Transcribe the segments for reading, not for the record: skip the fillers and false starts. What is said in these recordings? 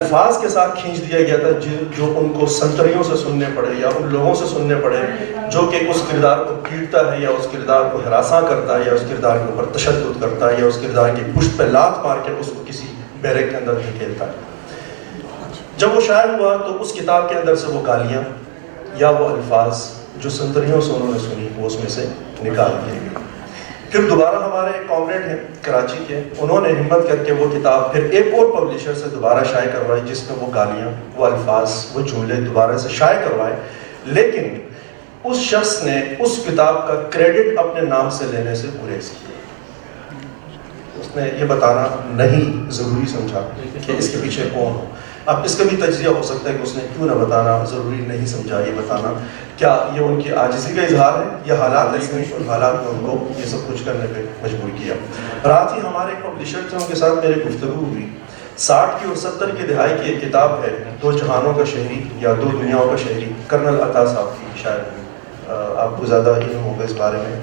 الفاظ کے ساتھ کھینچ دیا گیا تھا جو ان کو سنتریوں سے سننے پڑے یا ان لوگوں سے سننے پڑے جو کہ اس کردار کو پیٹتا ہے یا اس کردار کو ہراساں کرتا ہے یا اس کردار کے اوپر تشدد کرتا ہے یا اس کردار کی پشت پہ لات مار کے اس کو کسی بیرک کے اندر دھکیلتا ہے۔ جب وہ شائع ہوا تو اس کتاب کے اندر سے وہ گالیاں یا وہ الفاظ جو سنتریوں سے انہوں نے سنی وہ اس میں سے نکال دیے گئے۔ پھر دوبارہ ہمارے ایک کامریڈ ہیں کراچی کے، انہوں نے ہمت کر کے وہ کتاب پھر ایک اور پبلیشر سے دوبارہ شائع کروائی جس میں وہ گالیاں، وہ الفاظ، وہ جملے دوبارہ سے شائع کروائے، لیکن اس شخص نے اس کتاب کا کریڈٹ اپنے نام سے لینے سے گریز کیا۔ اس نے یہ بتانا نہیں ضروری سمجھا کہ اس کے پیچھے کون ہو۔ اب اس کا بھی تجزیہ ہو سکتا ہے کہ اس نے کیوں نہ بتانا ضروری نہیں سمجھا یہ بتانا، کیا یہ ان کی عاجزی کا اظہار ہے یا حالات ایسے ہیں اور حالات نے ان کو یہ سب کچھ کرنے پہ مجبور کیا۔ رات ہی ہمارے ایک پبلیشر تھے، ان کے ساتھ میری گفتگو ہوئی۔ 60 کی اور 70 کی دہائی کی ایک کتاب ہے، دو جہانوں کا شہری یا دو دنیاؤں کا شہری، کرنل عطا صاحب کی، شاید آپ کو زیادہ علم ہوگا اس بارے میں۔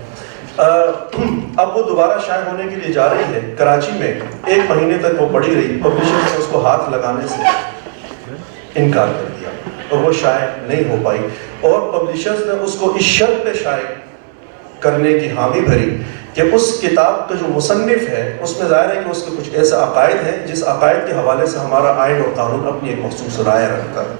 اب وہ دوبارہ شائع ہونے کے لیے جا رہی ہے کراچی میں، 1 مہینے تک وہ پڑھی رہی، پبلیشر نے اس کو ہاتھ لگانے سے انکار کر دیا اور وہ شائع نہیں ہو پائی، اور پبلیشرز نے اس کو اس شرط پہ شائع کرنے کی حامی بھری کہ اس کتاب کا جو مصنف ہے اس میں ظاہر ہے کہ اس کے کچھ ایسے عقائد ہیں جس عقائد کے حوالے سے ہمارا آئین اور قانون اپنی ایک مخصوص رائے رکھتا ہے،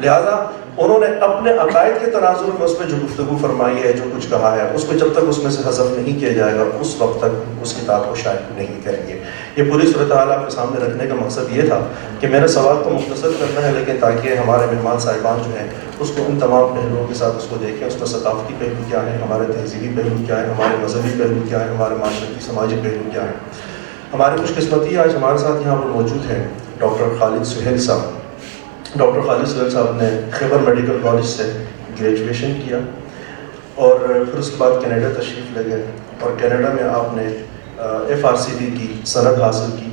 لہٰذا انہوں نے اپنے عقائد کے تناظر میں اس میں جو گفتگو فرمائی ہے، جو کچھ کہا ہے، اس کو جب تک اس میں سے حذف نہیں کیا جائے گا اس وقت تک اس کتاب کو شائع نہیں کریں گے۔ یہ پوری صورتحال آپ کے سامنے رکھنے کا مقصد یہ تھا کہ میرا سوال تو مختصر کرنا ہے، لیکن تاکہ ہمارے مہمان صاحبان جو ہیں اس کو ان تمام پہلوؤں کے ساتھ اس کو دیکھیں، اس میں ثقافتی پہلو کیا ہے، ہمارے تہذیبی پہلو کیا ہے، ہمارے مذہبی پہلو کیا ہے، ہمارے معاشرتی سماجی پہلو کیا ہے۔ ہماری خوش قسمتی آج ہمارے ساتھ یہاں پر موجود ہیں ڈاکٹر خالد سہیل صاحب۔ ڈاکٹر خالد سہیل صاحب نے خیبر میڈیکل کالج سے گریجویشن کیا اور پھر اس کے بعد کینیڈا تشریف لے گئے، اور کینیڈا میں آپ نے FRCB کی سند حاصل کی۔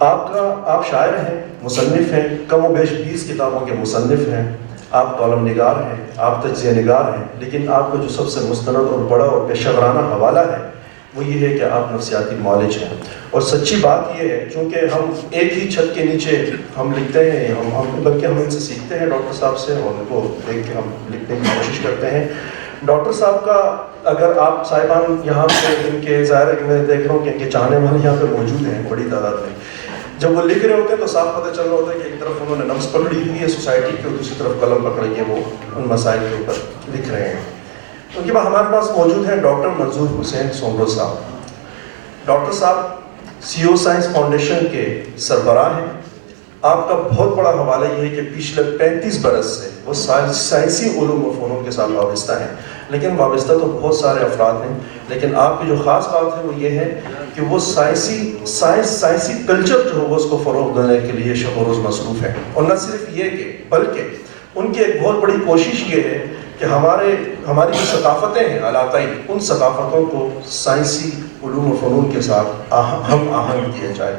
آپ شاعر ہیں، مصنف ہیں، کم و بیش 20 کتابوں کے مصنف ہیں، آپ کالم نگار ہیں، آپ تجزیہ نگار ہیں، لیکن آپ کو جو سب سے مستند اور بڑا اور پیشہ ورانہ حوالہ ہے وہ یہ ہے کہ آپ نفسیاتی معالج ہیں۔ اور سچی بات یہ ہے، چونکہ ہم ایک ہی چھت کے نیچے ہم لکھتے ہیں، بلکہ ہم ان سے سیکھتے ہیں ڈاکٹر صاحب سے، اور ان کو دیکھ کے ہم لکھنے کی کوشش کرتے ہیں۔ ڈاکٹر صاحب کا اگر آپ صاحبان یہاں پہ ان کے ظاہر ہے کہ میں دیکھ رہا ہوں کہ ان کے چاہنے والے یہاں پہ موجود ہیں بڑی تعداد میں، جب وہ لکھ رہے ہوتے ہیں تو صاف پتہ چل رہا ہوتا ہے کہ ایک طرف انہوں نے نبض پکڑی ہوئی ہے سوسائٹی کی اور دوسری طرف قلم پکڑ کے وہ ان مسائل کے اوپر لکھ رہے ہیں۔ ان کے بعد ہمارے پاس موجود ہیں ڈاکٹر منظور حسین سومرو صاحب۔ ڈاکٹر صاحب CO سائنس فاؤنڈیشن کے سربراہ ہیں۔ آپ کا بہت بڑا حوالہ یہ ہے کہ پچھلے 35 برس سے وہ سائنسی علوم و فنون کے ساتھ وابستہ ہیں، لیکن وابستہ تو بہت سارے افراد ہیں، لیکن آپ کی جو خاص بات ہے وہ یہ ہے کہ وہ سائنسی کلچر جو ہے وہ اس کو فروغ دینے کے لیے شب و روز مصروف ہیں۔ اور نہ صرف یہ کہ بلکہ ان کی ایک بہت بڑی کوشش یہ ہے کہ ہماری جو ثقافتیں ہیں علاقائی، ان ثقافتوں کو سائنسی علوم و فنون کے ساتھ ہم آہنگ کیا جائے،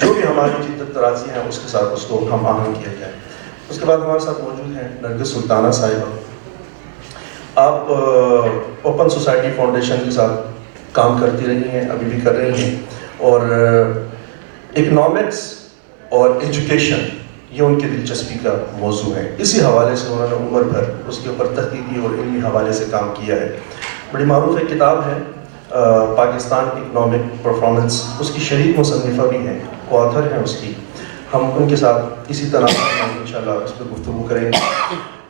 جو بھی ہماری جدت ترازی ہیں اس کے ساتھ اس کو ہم آہنگ کیا جائے۔ اس کے بعد ہمارے ساتھ موجود ہیں نرگس سلطانہ صاحبہ۔ آپ اوپن سوسائٹی فاؤنڈیشن کے ساتھ کام کرتی رہی ہیں، ابھی بھی کر رہی ہیں، اور اکنامکس اور ایجوکیشن یہ ان کی دلچسپی کا موضوع ہے۔ اسی حوالے سے انہوں نے عمر بھر اس کے اوپر تحقیقی اور علمی حوالے سے کام کیا ہے۔ بڑی معروف ایک کتاب ہے پاکستان اکنامک پرفارمنس، اس کی شریک مصنفہ بھی ہیں، کوآتھر ہیں اس کی۔ ہم ان کے ساتھ اسی طرح انشاءاللہ اس پہ گفتگو کریں گے۔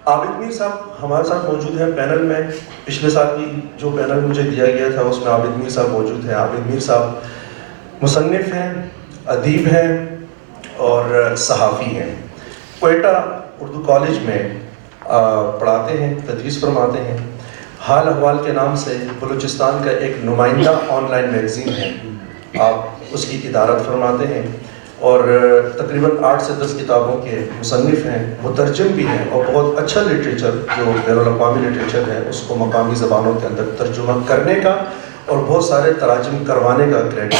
عابد میر صاحب ہمارے ساتھ موجود ہیں پینل میں۔ پچھلے سال بھی جو پینل مجھے دیا گیا تھا اس میں عابد میر صاحب موجود ہیں۔ عابد میر صاحب مصنف ہیں، ادیب ہیں اور صحافی ہیں۔ کوئٹہ اردو کالج میں پڑھاتے ہیں، تدریس فرماتے ہیں۔ حال احوال کے نام سے بلوچستان کا ایک نمائندہ آن لائن میگزین ہے، آپ اس کی ادارت فرماتے ہیں، اور تقریباً 8 سے 10 کتابوں کے مصنف ہیں، مترجم بھی ہیں، اور بہت اچھا لٹریچر جو بین الاقوامی لٹریچر ہے اس کو مقامی زبانوں کے اندر ترجمہ کرنے کا اور بہت سارے تراجم کروانے کا کریڈٹ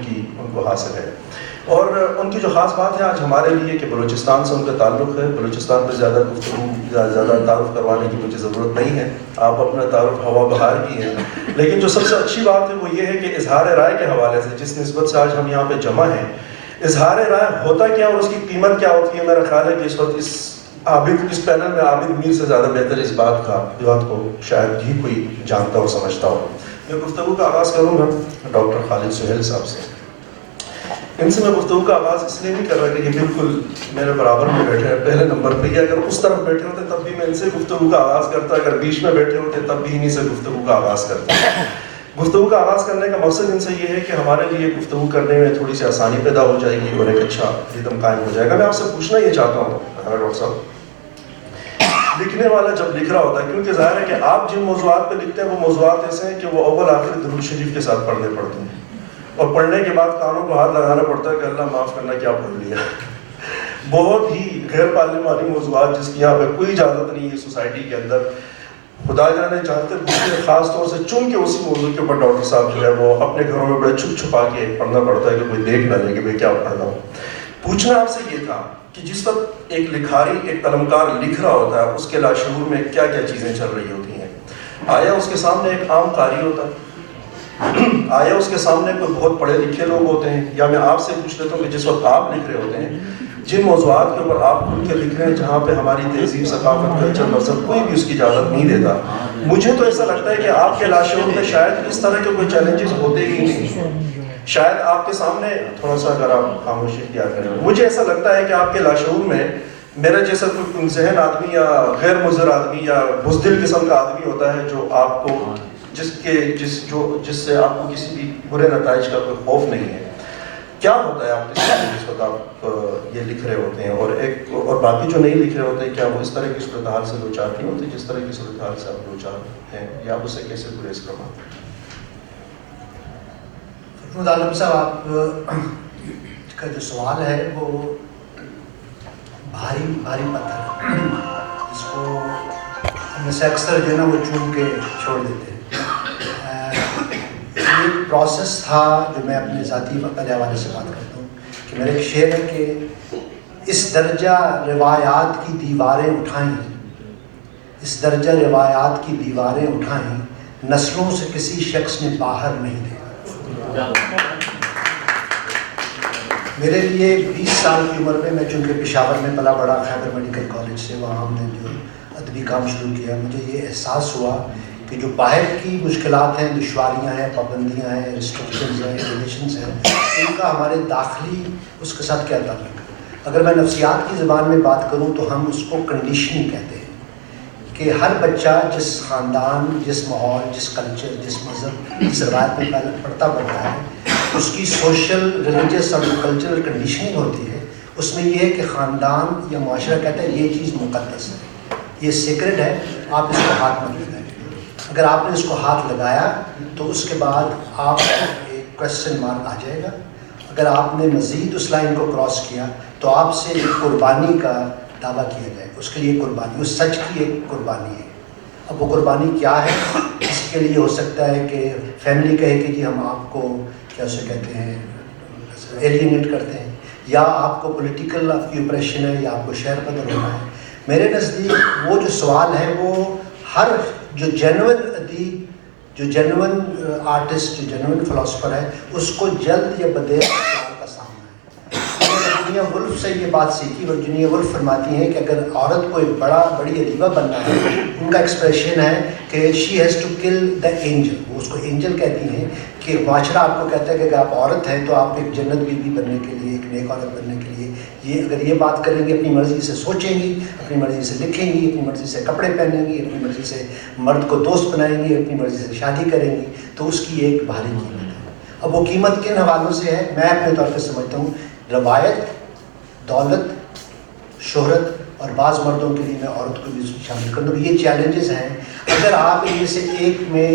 ان کو حاصل ہے۔ اور ان کی جو خاص بات ہے آج ہمارے لیے کہ بلوچستان سے ان کا تعلق ہے. بلوچستان پہ زیادہ گفتگو زیادہ تعارف کروانے کی مجھے ضرورت نہیں ہے, آپ اپنا تعارف ہوا بہار کی ہیں. لیکن جو سب سے اچھی بات ہے وہ یہ ہے کہ اظہار رائے کے حوالے سے جس نسبت سے آج ہم یہاں پہ جمع ہیں, اظہار رائے ہوتا کیا اور اس کی قیمت کیا ہوتی ہے. میرا خیال ہے کہ اس وقت اس پینل میں عابد میر سے زیادہ بہتر اس بات کو شاید ہی کوئی جانتا اور سمجھتا ہو. میں گفتگو کا آغاز کروں گا ڈاکٹر خالد سہیل صاحب سے. ان سے میں گفتگو کا آغاز اس لیے نہیں کر رہا کہ یہ بالکل میرے برابر میں بیٹھے ہیں پہلے نمبر پہ, اگر اس طرف بیٹھے ہوتے تب بھی میں ان سے گفتگو کا آغاز کرتا, اگر بیچ میں بیٹھے ہوتے تب بھی انہیں سے گفتگو کا آغاز کرتا. گفتگو کا آغاز کرنے کا مقصد ان سے یہ ہے کہ ہمارے لیے گفتگو کرنے میں تھوڑی سی آسانی پیدا ہو جائے گی اور ایک اچھا ریدم قائم ہو جائے گا. میں آپ سے پوچھنا یہ چاہتا ہوں ڈاکٹر صاحب, لکھنے والا جب لکھ رہا ہوتا ہے, کیونکہ ظاہر ہے کہ آپ جن موضوعات پہ لکھتے ہیں وہ موضوعات ایسے ہیں کہ وہ اول آخر درود شریف کے ساتھ پڑھنے پڑتے ہیں, اور پڑھنے کے بعد کانوں کو ہاتھ لگانا پڑتا ہے کہ اللہ معاف کرنا کیا پڑھ لیا. بہت ہی غیر پارلیمانی موضوعات جس کی یہاں پہ کوئی اجازت نہیں ہے سوسائٹی کے اندر. خدا جانے جانتے دوسرے خاص طور سے چن کے اسی موضوع کے اوپر ڈاکٹر صاحب جو ہے وہ اپنے گھروں میں بڑے چھپ چھپا کے پڑھنا پڑتا ہے کہ کوئی دیکھ نہ لے کہ بھائی کیا پڑھ رہا ہوں. پوچھنا آپ سے یہ تھا کہ جس وقت ایک لکھاری ایک قلمکار لکھ رہا ہوتا ہے اس کے لاشعور میں کیا کیا چیزیں چل رہی ہوتی ہیں. آیا اس کے سامنے ایک عام قاری ہوتا ہے, آیا اس کے سامنے کوئی بہت پڑھے لکھے لوگ ہوتے ہیں, یا میں آپ سے پوچھ لیتا ہوں کہ جس وقت آپ لکھ رہے ہوتے ہیں جن موضوعات کے اوپر آپ کھل کے لکھ رہے ہیں جہاں پہ ہماری تہذیب ثقافت کلچر مذہب کوئی بھی اس کی اجازت نہیں دیتا, مجھے تو ایسا لگتا ہے کہ آپ کے لاشعور میں شاید اس طرح کے کوئی چیلنجز ہوتے ہی نہیں. شاید آپ کے سامنے تھوڑا سا اگر آپ خاموشی اختیار کریں, مجھے ایسا لگتا ہے کہ آپ کے لاشعور میں میرا جیسا کوئی ذہن آدمی یا غیر مضر آدمی یا بزدل قسم کا آدمی ہوتا ہے جو آپ کو جس سے آپ کو کسی بھی برے نتائج کا کوئی خوف نہیں ہے. کیا ہوتا ہے آپ کے سامنے جس وقت آپ یہ لکھ رہے ہوتے ہیں, اور باقی جو نہیں لکھ رہے ہوتے ہیں کیا وہ اس طرح کی صورتحال سے دوچار نہیں ہوتے جس طرح کی صورتحال سے آپ دوچار ہیں, یا آپ اسے کیسے گریز کرواتے ہیں؟ فرمود عالم صاحب, آپ کا جو سوال ہے وہ بھاری پتھر ہے جس کو ہم سے اکثر جو ہے نا وہ چون کے چھوڑ دیتے ہیں. ایک پروسیس تھا جو میں اپنے ذاتی حوالے سے بات کرتا ہوں کہ میرا ایک شعر ہے کہ اس درجہ روایات کی دیواریں اٹھائیں, اس درجہ روایات کی دیواریں اٹھائیں, نسلوں سے کسی شخص نے باہر نہیں دیکھا. میرے لیے 20 سال کی عمر میں چونکہ پشاور میں پلا بڑا خیبر میڈیکل کالج سے, وہاں ہم نے جو ادبی کام شروع کیا, مجھے یہ احساس ہوا کہ جو باہر کی مشکلات ہیں, دشواریاں ہیں, پابندیاں ہیں, ریسٹرکشنز ہیں, ریلیشنز ہیں, ان کا ہمارے داخلی اس کے ساتھ کیا تعلق ہے. اگر میں نفسیات کی زبان میں بات کروں تو ہم اس کو کنڈیشننگ کہتے ہیں کہ ہر بچہ جس خاندان, جس ماحول, جس کلچر, جس مذہب, جس روایت میں پڑھتا بڑھتا ہے, اس کی سوشل, ریلیجس اور کلچرل کنڈیشننگ ہوتی ہے. اس میں یہ ہے کہ خاندان یا معاشرہ کہتا ہے یہ چیز مقدس ہے, یہ سیکرڈ ہے, آپ اس کو ہاتھ مت لگائیں. اگر آپ نے اس کو ہاتھ لگایا تو اس کے بعد آپ کو ایک کویسچن مارک آ جائے گا. اگر آپ نے مزید اس لائن کو کراس کیا تو آپ سے ایک قربانی کا دعویٰ کیا جائے گا, اس کے لیے قربانی, اس سچ کی ایک قربانی ہے. اب وہ قربانی کیا ہے, اس کے لیے ہو سکتا ہے کہ فیملی کہے کہ جی ہم آپ کو کیا اسے کہتے ہیں ایلینیٹ کرتے ہیں, یا آپ کو پولیٹیکل آپ کی اپریشن ہے, یا آپ کو شہر بدل ہونا ہے. میرے نزدیک وہ جو سوال ہے وہ ہر جو جینون ادیب, جو جینون آرٹسٹ, جو جینون فلاسفر ہے, اس کو جلد یا بدیر سوال کا سامنا ہے. ورجینیا وولف سے یہ بات سیکھی. ورجینیا وولف فرماتی ہیں کہ اگر عورت کو ایک بڑی ادیبہ بننا ہے, ان کا ایکسپریشن ہے کہ she has to kill the angel. وہ اس کو اینجل کہتی ہیں کہ معاشرہ آپ کو کہتا ہے کہ اگر آپ عورت ہیں تو آپ ایک جنت بیوی بننے کے لیے, ایک نیک عورت بننے کے لیے اگر یہ بات کریں گی, اپنی مرضی سے سوچیں گی, اپنی مرضی سے لکھیں گی, اپنی مرضی سے کپڑے پہنیں گی, اپنی مرضی سے مرد کو دوست بنائیں گی, اپنی مرضی سے شادی کریں گی, تو اس کی ایک بھاری قیمت ہے. اب وہ قیمت کن حوالوں سے ہے, میں اپنے طور پہ سمجھتا ہوں روایت, دولت, شہرت اور بعض مردوں کے لیے میں عورت کو بھی شامل کر دوں. یہ چیلنجز ہیں. اگر آپ ان میں سے ایک میں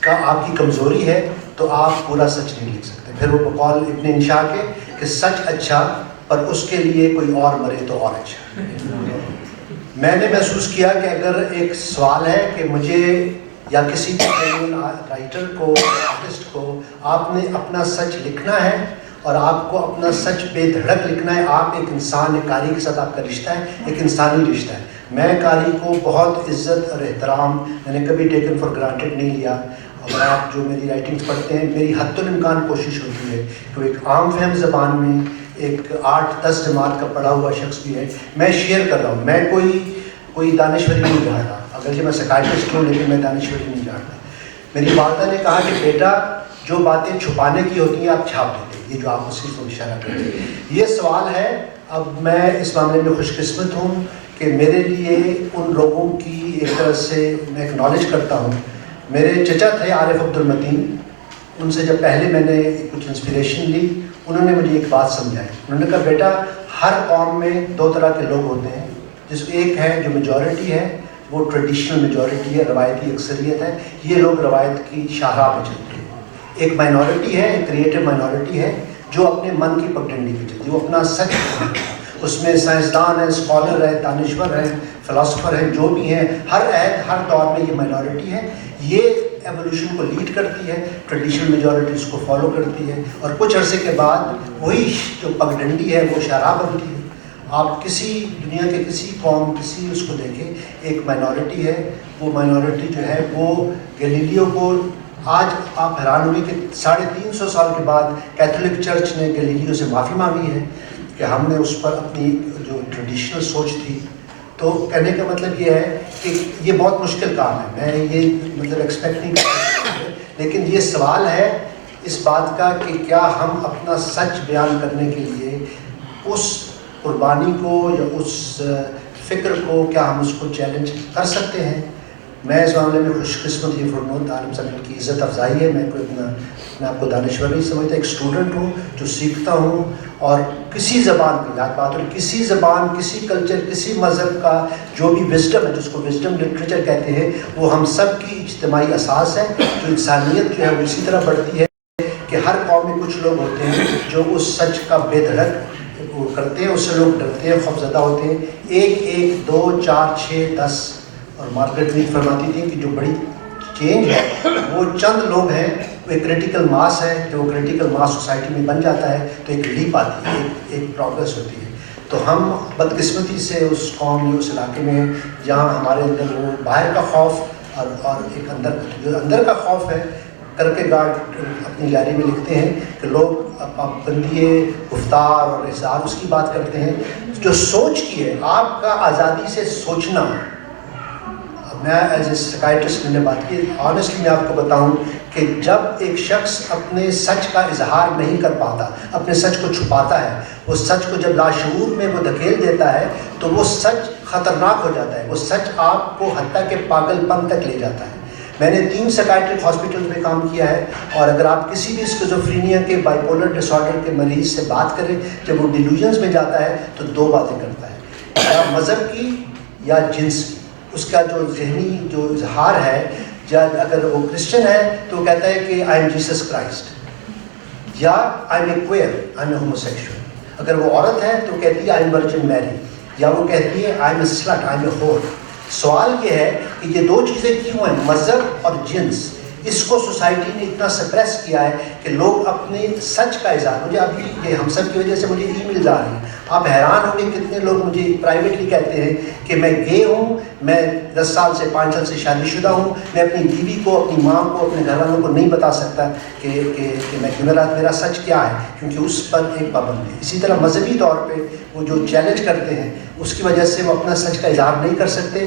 کا آپ کی کمزوری ہے تو آپ پورا سچ نہیں لکھ سکتے. پھر وہ بقول ابن انشاء کے کہ سچ اچھا پر اس کے لیے کوئی اور مرے تو اور اچھا. میں نے محسوس کیا کہ اگر ایک سوال ہے کہ مجھے یا کسی رائٹر کو آرٹسٹ کو آپ نے اپنا سچ لکھنا ہے اور آپ کو اپنا سچ بے دھڑک لکھنا ہے. آپ ایک انسان، ایک قاری کے ساتھ آپ کا رشتہ ہے، ایک انسانی رشتہ ہے. میں قاری کو بہت عزت اور احترام میں نے کبھی ٹیکن فار گرانٹیڈ نہیں لیا. اگر آپ جو میری رائٹنگس پڑھتے ہیں، میری حد الامکان کوشش ہوتی ہے کہ وہ ایک عام فہم زبان میں ایک 8-10 جماعت کا پڑھا ہوا شخص بھی ہے میں شیئر کر رہا ہوں. میں کوئی دانشوری نہیں جا رہا، اگرچہ میں سائیکٹرسٹ ہوں لیکن میں دانشوری نہیں جانتا. میری والدہ نے کہا کہ بیٹا جو باتیں چھپانے کی ہوتی ہیں آپ چھاپ دیتے ہیں. یہ جو آپ اسی کو اشارہ کرتے ہیں، یہ سوال ہے. اب میں اس معاملے میں خوش قسمت ہوں کہ میرے لیے ان لوگوں کی ایک طرح سے میں ایکنالج کرتا ہوں. میرے چچا تھے عارف عبد المتین، ان سے جب پہلے میں نے کچھ انسپریشن لی، انہوں نے مجھے ایک بات سمجھائی. انہوں نے کہا بیٹا ہر قوم میں 2 طرح کے لوگ ہوتے ہیں، جس ایک ہے جو میجورٹی ہے، وہ ٹریڈیشنل میجورٹی ہے، روایتی اکثریت ہے، یہ لوگ روایت کی شاہراہ پہ چلتے ہیں. ایک مائنورٹی ہے، ایک کریٹو مائنورٹی ہے جو اپنے من کی پگڈنڈی پہ چلتی ہے، وہ اپنا سچ ہے. اس میں سائنسدان ہیں، اسکالر ہیں، دانشور ہیں، فلاسفر ہیں، جو بھی ہیں، ہر عہد ہر دور میں یہ مائنورٹی ہے. یہ ایولیوشن کو لیڈ کرتی ہے، ٹریڈیشنل میجورٹی اس کو فالو کرتی ہے، اور کچھ عرصے کے بعد وہی جو پگڈنڈی ہے وہ شاہراہ بنتی ہے. آپ کسی دنیا کے کسی قوم کسی اس کو دیکھیں، ایک مائنورٹی ہے. وہ مائنورٹی جو ہے وہ گلیلیو کو، آج آپ حیران ہوئے کہ 350 سال کے بعد کیتھولک چرچ نے گلیلیو سے معافی مانگی ہے کہ ہم نے اس پر اپنی جو ٹریڈیشنل سوچ تھی. تو کہنے کا مطلب یہ ہے کہ یہ بہت مشکل کام ہے، میں یہ مطلب ایکسپیکٹ نہیں کرتا، لیکن یہ سوال ہے اس بات کا کہ کیا ہم اپنا سچ بیان کرنے کے لیے اس قربانی کو یا اس فکر کو کیا ہم اس کو چیلنج کر سکتے ہیں. میں اس معاملے میں خوش قسمت یہ فرمود عالم صاحب کی عزت افزائی ہے. میں آپ کو دانشور نہیں سمجھتا، ایک اسٹوڈنٹ ہوں جو سیکھتا ہوں، اور کسی زبان کی یاد بات ہو، کسی زبان، کسی کلچر، کسی مذہب کا جو بھی وزڈم ہے، جس کو وزڈم لٹریچر کہتے ہیں، وہ ہم سب کی اجتماعی اساس ہے. جو انسانیت جو ہے وہ اسی طرح بڑھتی ہے کہ ہر قوم میں کچھ لوگ ہوتے ہیں جو اس سچ کا بے دھڑک وہ کرتے ہیں، اس سے لوگ ڈرتے ہیں، خوفزدہ ہوتے ہیں. 1 2 4 6 10 اور مارگریٹ میڈ فرماتی تھی کہ جو بڑی چینج ہے وہ چند لوگ ہیں، وہ ایک کریٹیکل ماس ہے. جو کریٹیکل ماس سوسائٹی میں بن جاتا ہے تو ایک لیپ آتی ہے، ایک پروگرس ہوتی ہے. تو ہم بدقسمتی سے اس قوم یا اس علاقے میں جہاں ہمارے اندر وہ باہر کا خوف اور ایک اندر کا خوف ہے. کرکیگارڈ اپنی ڈائری میں لکھتے ہیں کہ لوگ پابندی گفتار اور اظہار اس کی بات کرتے ہیں جو سوچ کی ہے، آپ کا آزادی سے سوچنا. میں ایز اے سائیکٹرسٹ نے بات کی، آنیسٹلی میں آپ کو بتاؤں کہ جب ایک شخص اپنے سچ کا اظہار نہیں کر پاتا، اپنے سچ کو چھپاتا ہے، وہ سچ کو جب لاشعور میں وہ دھکیل دیتا ہے تو وہ سچ خطرناک ہو جاتا ہے. وہ سچ آپ کو حتیٰ کہ پاگل پن تک لے جاتا ہے. میں نے 3 سائیکٹرک ہاسپٹل میں کام کیا ہے، اور اگر آپ کسی بھی اسکیزوفرینیا کے بائیپولر ڈس آرڈر کے مریض سے بات کریں، جب وہ ڈیلوژنس میں جاتا ہے تو 2 باتیں کرتا ہے، یا مذہب کی یا جنس کی. اس کا جو ذہنی جو اظہار ہے، جب اگر وہ کرسچن ہے تو وہ کہتا ہے کہ آئی ایم جیسس کرائسٹ، یا I am a queer, I am a homosexual. اگر وہ عورت ہے تو کہتی ہے آئی ایم ورجن میری، یا وہ کہتی ہے آئی ایم اے سلٹ، آئی ایم اے ہور. سوال یہ ہے کہ یہ 2 چیزیں کیوں ہیں، مذہب اور جنس. اس کو سوسائٹی نے اتنا سپریس کیا ہے کہ لوگ اپنے سچ کا اظہار، مجھے ابھی یہ ہم سب کی وجہ سے مجھے ای میلز آ رہی ہیں، آپ حیران ہوں گے کتنے لوگ مجھے پرائیویٹلی کہتے ہیں کہ میں گے ہوں، میں 10 سال سے 5 سال سے شادی شدہ ہوں، میں اپنی بیوی کو، اپنی ماں کو، اپنے گھر والوں کو نہیں بتا سکتا کہ میں میرا سچ کیا ہے، کیونکہ اس پر ایک پابندی ہے. اسی طرح مذہبی طور پہ وہ جو چیلنج کرتے ہیں اس کی وجہ سے وہ اپنا سچ کا اظہار نہیں کر سکتے.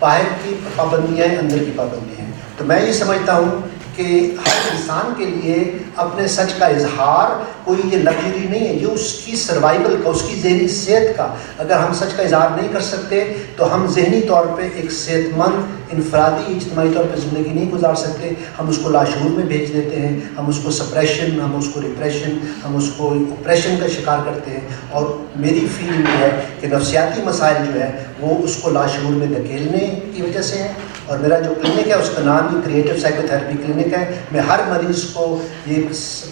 باہر کی پابندیاں ہیں، اندر کی پابندیاں ہیں. تو میں یہ سمجھتا ہوں کہ ہر انسان کے لیے اپنے سچ کا اظہار کوئی یہ لگژری نہیں ہے، یہ اس کی سروائیول کا، اس کی ذہنی صحت کا. اگر ہم سچ کا اظہار نہیں کر سکتے تو ہم ذہنی طور پہ ایک صحت مند انفرادی اجتماعی طور پہ زندگی نہیں گزار سکتے. ہم اس کو لاشعور میں بھیج دیتے ہیں، ہم اس کو سپریشن، ہم اس کو ریپریشن، ہم اس کو اوپریشن کا شکار کرتے ہیں. اور میری فیلنگ یہ ہے کہ نفسیاتی مسائل جو ہے وہ اس کو لاشعور میں دھکیلنے کی وجہ سے ہیں. اور میرا جو کلینک ہے اس کا نام ہی کریٹو سائیکو تھراپی کلینک ہے. میں ہر مریض کو یہ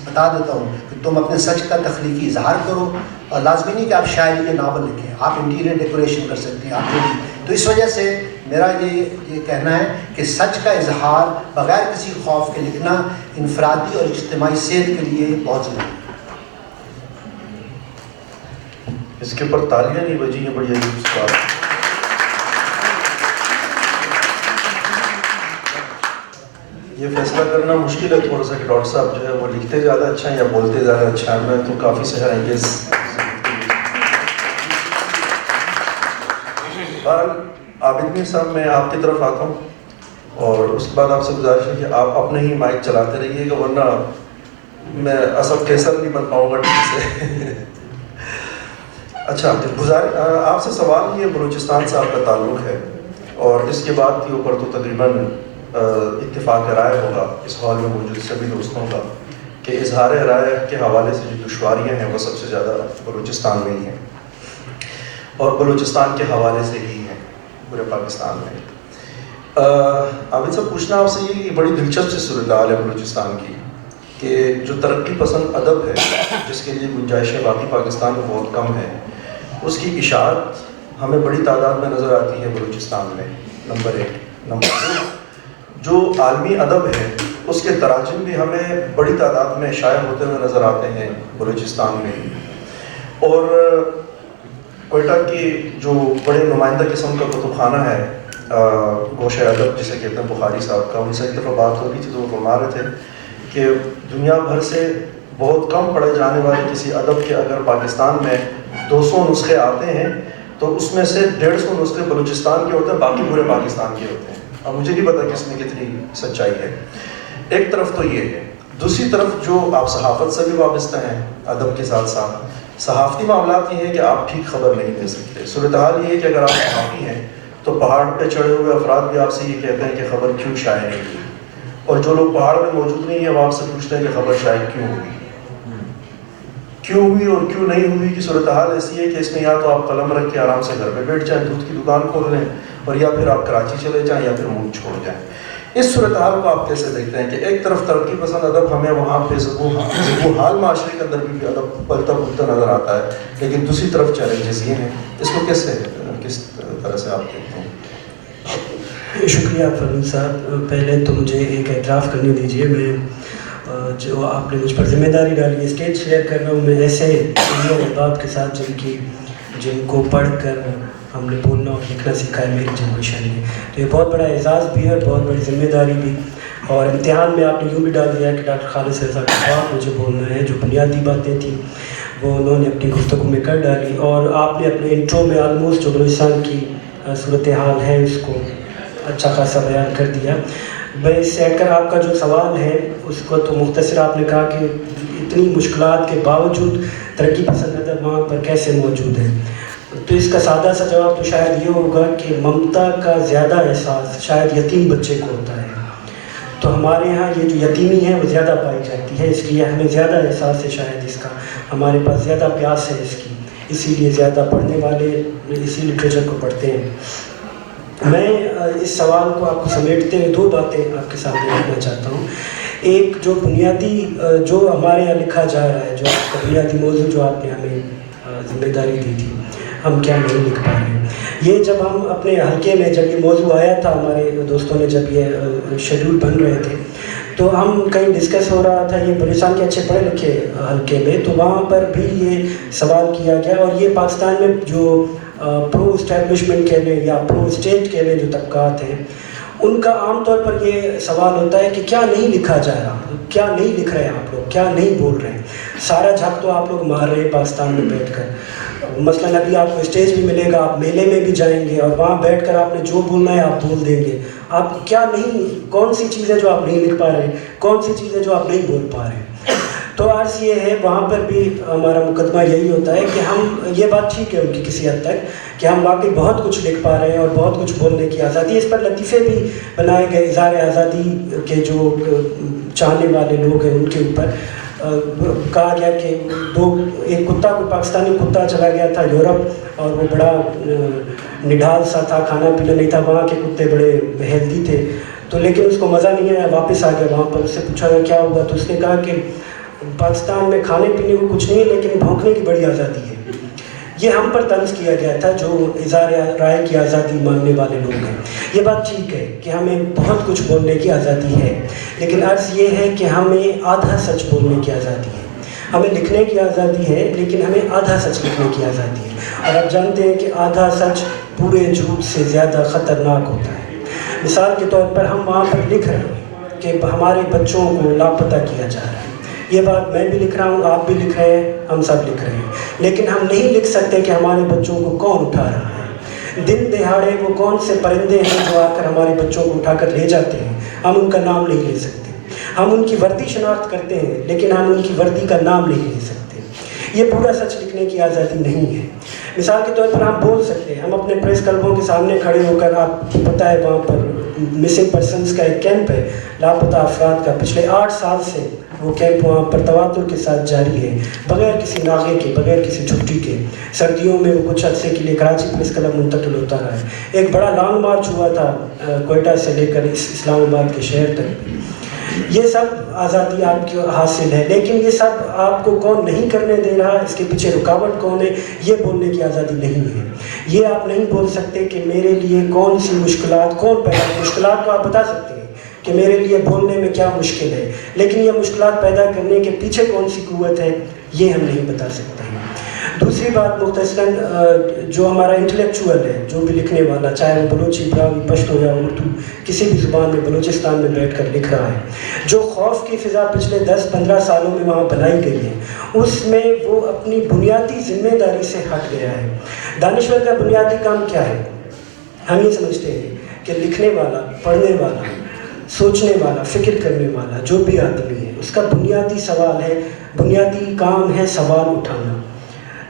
بتا دیتا ہوں کہ تم اپنے سچ کا تخلیقی اظہار کرو، اور لازمی نہیں کہ آپ شاعری یا ناول لکھیں، آپ انٹیریئر ڈیکوریشن کر سکتے ہیں، آپ جو بھی. تو اس وجہ سے میرا یہ کہنا ہے کہ سچ کا اظہار بغیر کسی خوف کے لکھنا انفرادی اور اجتماعی صحت کے لیے بہت ضروری ہے. اس کے اوپر تالیاں نہیں بجی ہیں, بڑی عجیب سی بات. یہ فیصلہ کرنا مشکل ہے تھوڑا سا کہ ڈاکٹر صاحب جو ہے وہ لکھتے زیادہ اچھا ہیں یا بولتے زیادہ اچھا ہے. میں تو کافی سحر انگیز. بہرحال عابد میر صاحب, میں آپ کی طرف آتا ہوں اور اس کے بعد آپ سے گزارش ہے کہ آپ اپنے ہی مائک چلاتے رہیے گا, ورنہ میں اسد کیسر نہیں بن پاؤں گا ٹھیک سے. اچھا, آپ سے سوال, یہ بلوچستان سے آپ کا تعلق ہے اور اس کے بعد کے اوپر تو تقریباً اتفاق رائے ہوگا اس ہال میں موجود سبھی دوستوں کا کہ اظہار رائے کے حوالے سے جو دشواریاں ہیں وہ سب سے زیادہ بلوچستان میں ہی ہیں اور بلوچستان کے حوالے سے ہی ہیں پورے پاکستان میں. عابد صاحب, پوچھنا آپ سے یہ بڑی دلچسپ سی صورتحال ہے بلوچستان کی کہ جو ترقی پسند ادب ہے جس کے لیے گنجائشیں باقی پاکستان میں بہت کم ہیں, اس کی اشاعت ہمیں بڑی تعداد میں نظر آتی ہے بلوچستان میں, نمبر 1. نمبر 2, جو عالمی ادب ہے اس کے تراجم بھی ہمیں بڑی تعداد میں شائع ہوتے ہوئے نظر آتے ہیں بلوچستان میں. اور کوئٹہ کی جو بڑے نمائندہ قسم کا کتب خانہ ہے گوشہ ادب جسے کہتے ہیں بخاری صاحب کا, ان سے ایک دفعہ بات ہو رہی تھی تو وہ فرما رہے تھے کہ دنیا بھر سے بہت کم پڑھے جانے والے کسی ادب کے اگر پاکستان میں 200 نسخے آتے ہیں تو اس میں سے 150 نسخے بلوچستان کے ہوتے ہیں, باقی پورے پاکستان کے ہوتے ہیں. اب مجھے نہیں پتا کہ اس میں کتنی سچائی ہے. ایک طرف تو یہ ہے, دوسری طرف جو آپ صحافت سے بھی وابستہ ہیں ادب کے ساتھ ساتھ, صحافتی معاملات یہ ہے کہ آپ ٹھیک خبر نہیں دے سکتے. صورتحال یہ ہے کہ اگر آپ صحافی ہیں تو پہاڑ پہ چڑھے ہوئے افراد بھی آپ سے یہ کہتے ہیں کہ خبر کیوں شائع نہیں ہوئی, اور جو لوگ پہاڑ میں موجود نہیں ہیں وہ آپ سے پوچھتے ہیں کہ خبر شائع کیوں ہوئی اور کیوں نہیں ہوئی. کی صورتحال ایسی ہے کہ اس میں یا تو آپ قلم رکھ کے آرام سے گھر پہ بیٹھ جائیں, دودھ کی دکان کھول لیں, اور یا پھر آپ کراچی چلے جائیں یا پھر ملک چھوڑ جائیں. اس صورتحال کو آپ کیسے دیکھتے ہیں کہ ایک طرف ترقی پسند ادب ہمیں وہاں پہ ضبو حال معاشرے کے اندر بھی ادب پلتا پھولتا نظر آتا ہے, لیکن دوسری طرف چیلنجز یہ ہیں, اس کو کس طرح سے آپ دیکھتے ہیں؟ شکریہ فرمین صاحب. پہلے تو مجھے ایک اعتراف کرنے دیجیے, میں جو آپ نے مجھ پر ذمہ داری ڈالی اسٹیج شیئر کر رہا ہوں, میں ایسے احباب کے ساتھ جن کو پڑھ کر ہم نے بولنا اور لکھنا سیکھا ہے میری جنریشن میں, تو یہ بہت بڑا اعزاز بھی ہے اور بہت بڑی ذمہ داری بھی. اور امتحان میں آپ نے یوں بھی ڈال دیا کہ ڈاکٹر خالد رضا کے بعد مجھے بولنا ہے, جو بنیادی باتیں تھیں وہ انہوں نے اپنی گفتگو میں کر ڈالی, اور آپ نے اپنے انٹرو میں آلموسٹ جو بلوچستان کی صورتحال ہے اس کو اچھا خاصا بیان کر دیا. میں اس سے ایڈ کر آپ کا جو سوال ہے اس کو تو مختصر آپ نے کہا کہ اتنی مشکلات کے باوجود ترقی پسند ادب وہاں پر کیسے موجود ہے. تو اس کا سادہ سا جواب تو شاید یہ ہوگا کہ ممتا کا زیادہ احساس شاید یتیم بچے کو ہوتا ہے, تو ہمارے ہاں یہ جو یتیمی ہے وہ زیادہ پائی جاتی ہے, اس لیے ہمیں زیادہ احساس ہے شاید اس کا, ہمارے پاس زیادہ پیاس ہے اس کی, اسی لیے زیادہ پڑھنے والے اسی لٹریچر کو پڑھتے ہیں. میں اس سوال کو آپ کو سمیٹتے ہوئے 2 باتیں آپ کے سامنے رکھنا چاہتا ہوں. ایک جو بنیادی جو ہمارے یہاں لکھا جا رہا ہے, جو آپ کا بنیادی موضوع جو آپ نے ہمیں ذمہ داری دی تھی, ہم کیا نہیں لکھ پا رہے ہیں. یہ جب ہم اپنے حلقے میں جب یہ موضوع آیا تھا, ہمارے دوستوں نے جب یہ شیڈول بن رہے تھے, تو ہم کہیں ڈسکس ہو رہا تھا یہ بلوچستان کے اچھے پڑھے لکھے حلقے میں, تو وہاں پر بھی یہ سوال کیا گیا. اور یہ پاکستان میں جو پرو اسٹیبلشمنٹ کے لئے یا پرو اسٹیٹ کے لئے جو طبقات ہیں, ان کا عام طور پر یہ سوال ہوتا ہے کہ کیا نہیں لکھا جا رہا, کیا نہیں لکھ رہے ہیں آپ لوگ, کیا نہیں بول رہے ہیں. سارا جھک تو آپ لوگ مار رہے ہیں پاکستان میں بیٹھ کر. مثلاً ابھی آپ کو اسٹیج بھی ملے گا, آپ میلے میں بھی جائیں گے اور وہاں بیٹھ کر آپ نے جو بولنا ہے آپ بول دیں گے. آپ کیا نہیں, کون سی چیز ہے جو آپ نہیں لکھ پا رہے ہیں, کون سی چیز ہے جو آپ نہیں بول پا رہے ہیں. تو عرض یہ ہے وہاں پر بھی ہمارا مقدمہ یہی ہوتا ہے کہ ہم, یہ بات ٹھیک ہے ان کی کسی حد تک کہ ہم واقعی بہت کچھ لکھ پا رہے ہیں اور بہت کچھ بولنے کی آزادی, اس پر لطیفے بھی بنائے گئے اظہار آزادی کے جو چاہنے والے لوگ ہیں ان کے اوپر. کہا گیا کہ ایک کتا, کوئی پاکستانی کتا چلا گیا تھا یورپ اور وہ بڑا نڈھال سا تھا, کھانا پینا نہیں تھا, وہاں کے کتے بڑے ہیلدی تھے, تو لیکن اس کو مزہ نہیں آیا, واپس آ گیا. وہاں پر اس سے پوچھا گیا کیا ہوگا, تو اس نے کہا کہ پاکستان میں کھانے پینے کو کچھ نہیں ہے لیکن بھونکنے کی بڑی آزادی ہے. یہ ہم پر طنز کیا گیا تھا جو اظہار رائے کی آزادی ماننے والے لوگ ہیں. یہ بات ٹھیک ہے کہ ہمیں بہت کچھ بولنے کی آزادی ہے، لیکن عرض یہ ہے کہ ہمیں آدھا سچ بولنے کی آزادی ہے. ہمیں لکھنے کی آزادی ہے لیکن ہمیں آدھا سچ لکھنے کی آزادی ہے. اور آپ جانتے ہیں کہ آدھا سچ پورے جھوٹ سے زیادہ خطرناک ہوتا ہے. مثال کے طور پر ہم وہاں پر لکھ رہے ہیں کہ ہمارے بچوں کو لاپتہ کیا جا رہا ہے. یہ بات میں بھی لکھ رہا ہوں، آپ بھی لکھ رہے ہیں، ہم سب لکھ رہے ہیں، لیکن ہم نہیں لکھ سکتے کہ ہمارے بچوں کو کون اٹھا رہا ہے. دن دہاڑے وہ کون سے پرندے ہیں جو آ کر ہمارے بچوں کو اٹھا کر لے جاتے ہیں، ہم ان کا نام نہیں لے سکتے. ہم ان کی وردی شناخت کرتے ہیں لیکن ہم ان کی وردی کا نام نہیں لے سکتے. یہ پورا سچ لکھنے کی آزادی نہیں ہے. مثال کے طور پر ہم بول سکتے ہیں، ہم اپنے پریس کلبوں کے سامنے کھڑے ہو کر، آپ کو پتہ ہے وہاں پر مسنگ پرسنس کا ایک کیمپ ہے، لاپتہ افراد کا. پچھلے 8 سال سے وہ کیمپ وہاں پر تواتر کے ساتھ جاری ہے، بغیر کسی ناغے کے، بغیر کسی چھٹی کے. سردیوں میں وہ کچھ عرصے کے لیے کراچی پریس کلب منتقل ہوتا رہا ہے. ایک بڑا لانگ مارچ ہوا تھا کوئٹہ سے لے کر اسلام آباد کے شہر تک. یہ سب آزادی آپ کو حاصل ہے، لیکن یہ سب آپ کو کون نہیں کرنے دے رہا، اس کے پیچھے رکاوٹ کون ہے، یہ بولنے کی آزادی نہیں ہے. یہ آپ نہیں بول سکتے کہ میرے لیے کون سی مشکلات کون پیدا. مشکلات تو آپ بتا سکتے ہیں کہ میرے لیے بولنے میں کیا مشکل ہے، لیکن یہ مشکلات پیدا کرنے کے پیچھے کون سی قوت ہے، یہ ہم نہیں بتا سکتے ہیں. دوسری بات مختصراً، جو ہمارا انٹلیکچوئل ہے، جو بھی لکھنے والا، چاہے وہ بلوچی، براوی، پشتو یا اردو، کسی بھی زبان میں بلوچستان میں بیٹھ کر لکھ رہا ہے، جو خوف کی فضا پچھلے 10-15 سالوں میں وہاں بنائی گئی ہے، اس میں وہ اپنی بنیادی ذمہ داری سے ہٹ گیا ہے. دانشور کا بنیادی کام کیا ہے؟ ہم یہ سمجھتے ہیں کہ لکھنے والا، پڑھنے والا، سوچنے والا، فکر کرنے والا جو بھی آدمی ہے، اس کا بنیادی سوال ہے، بنیادی کام ہے سوال اٹھانا،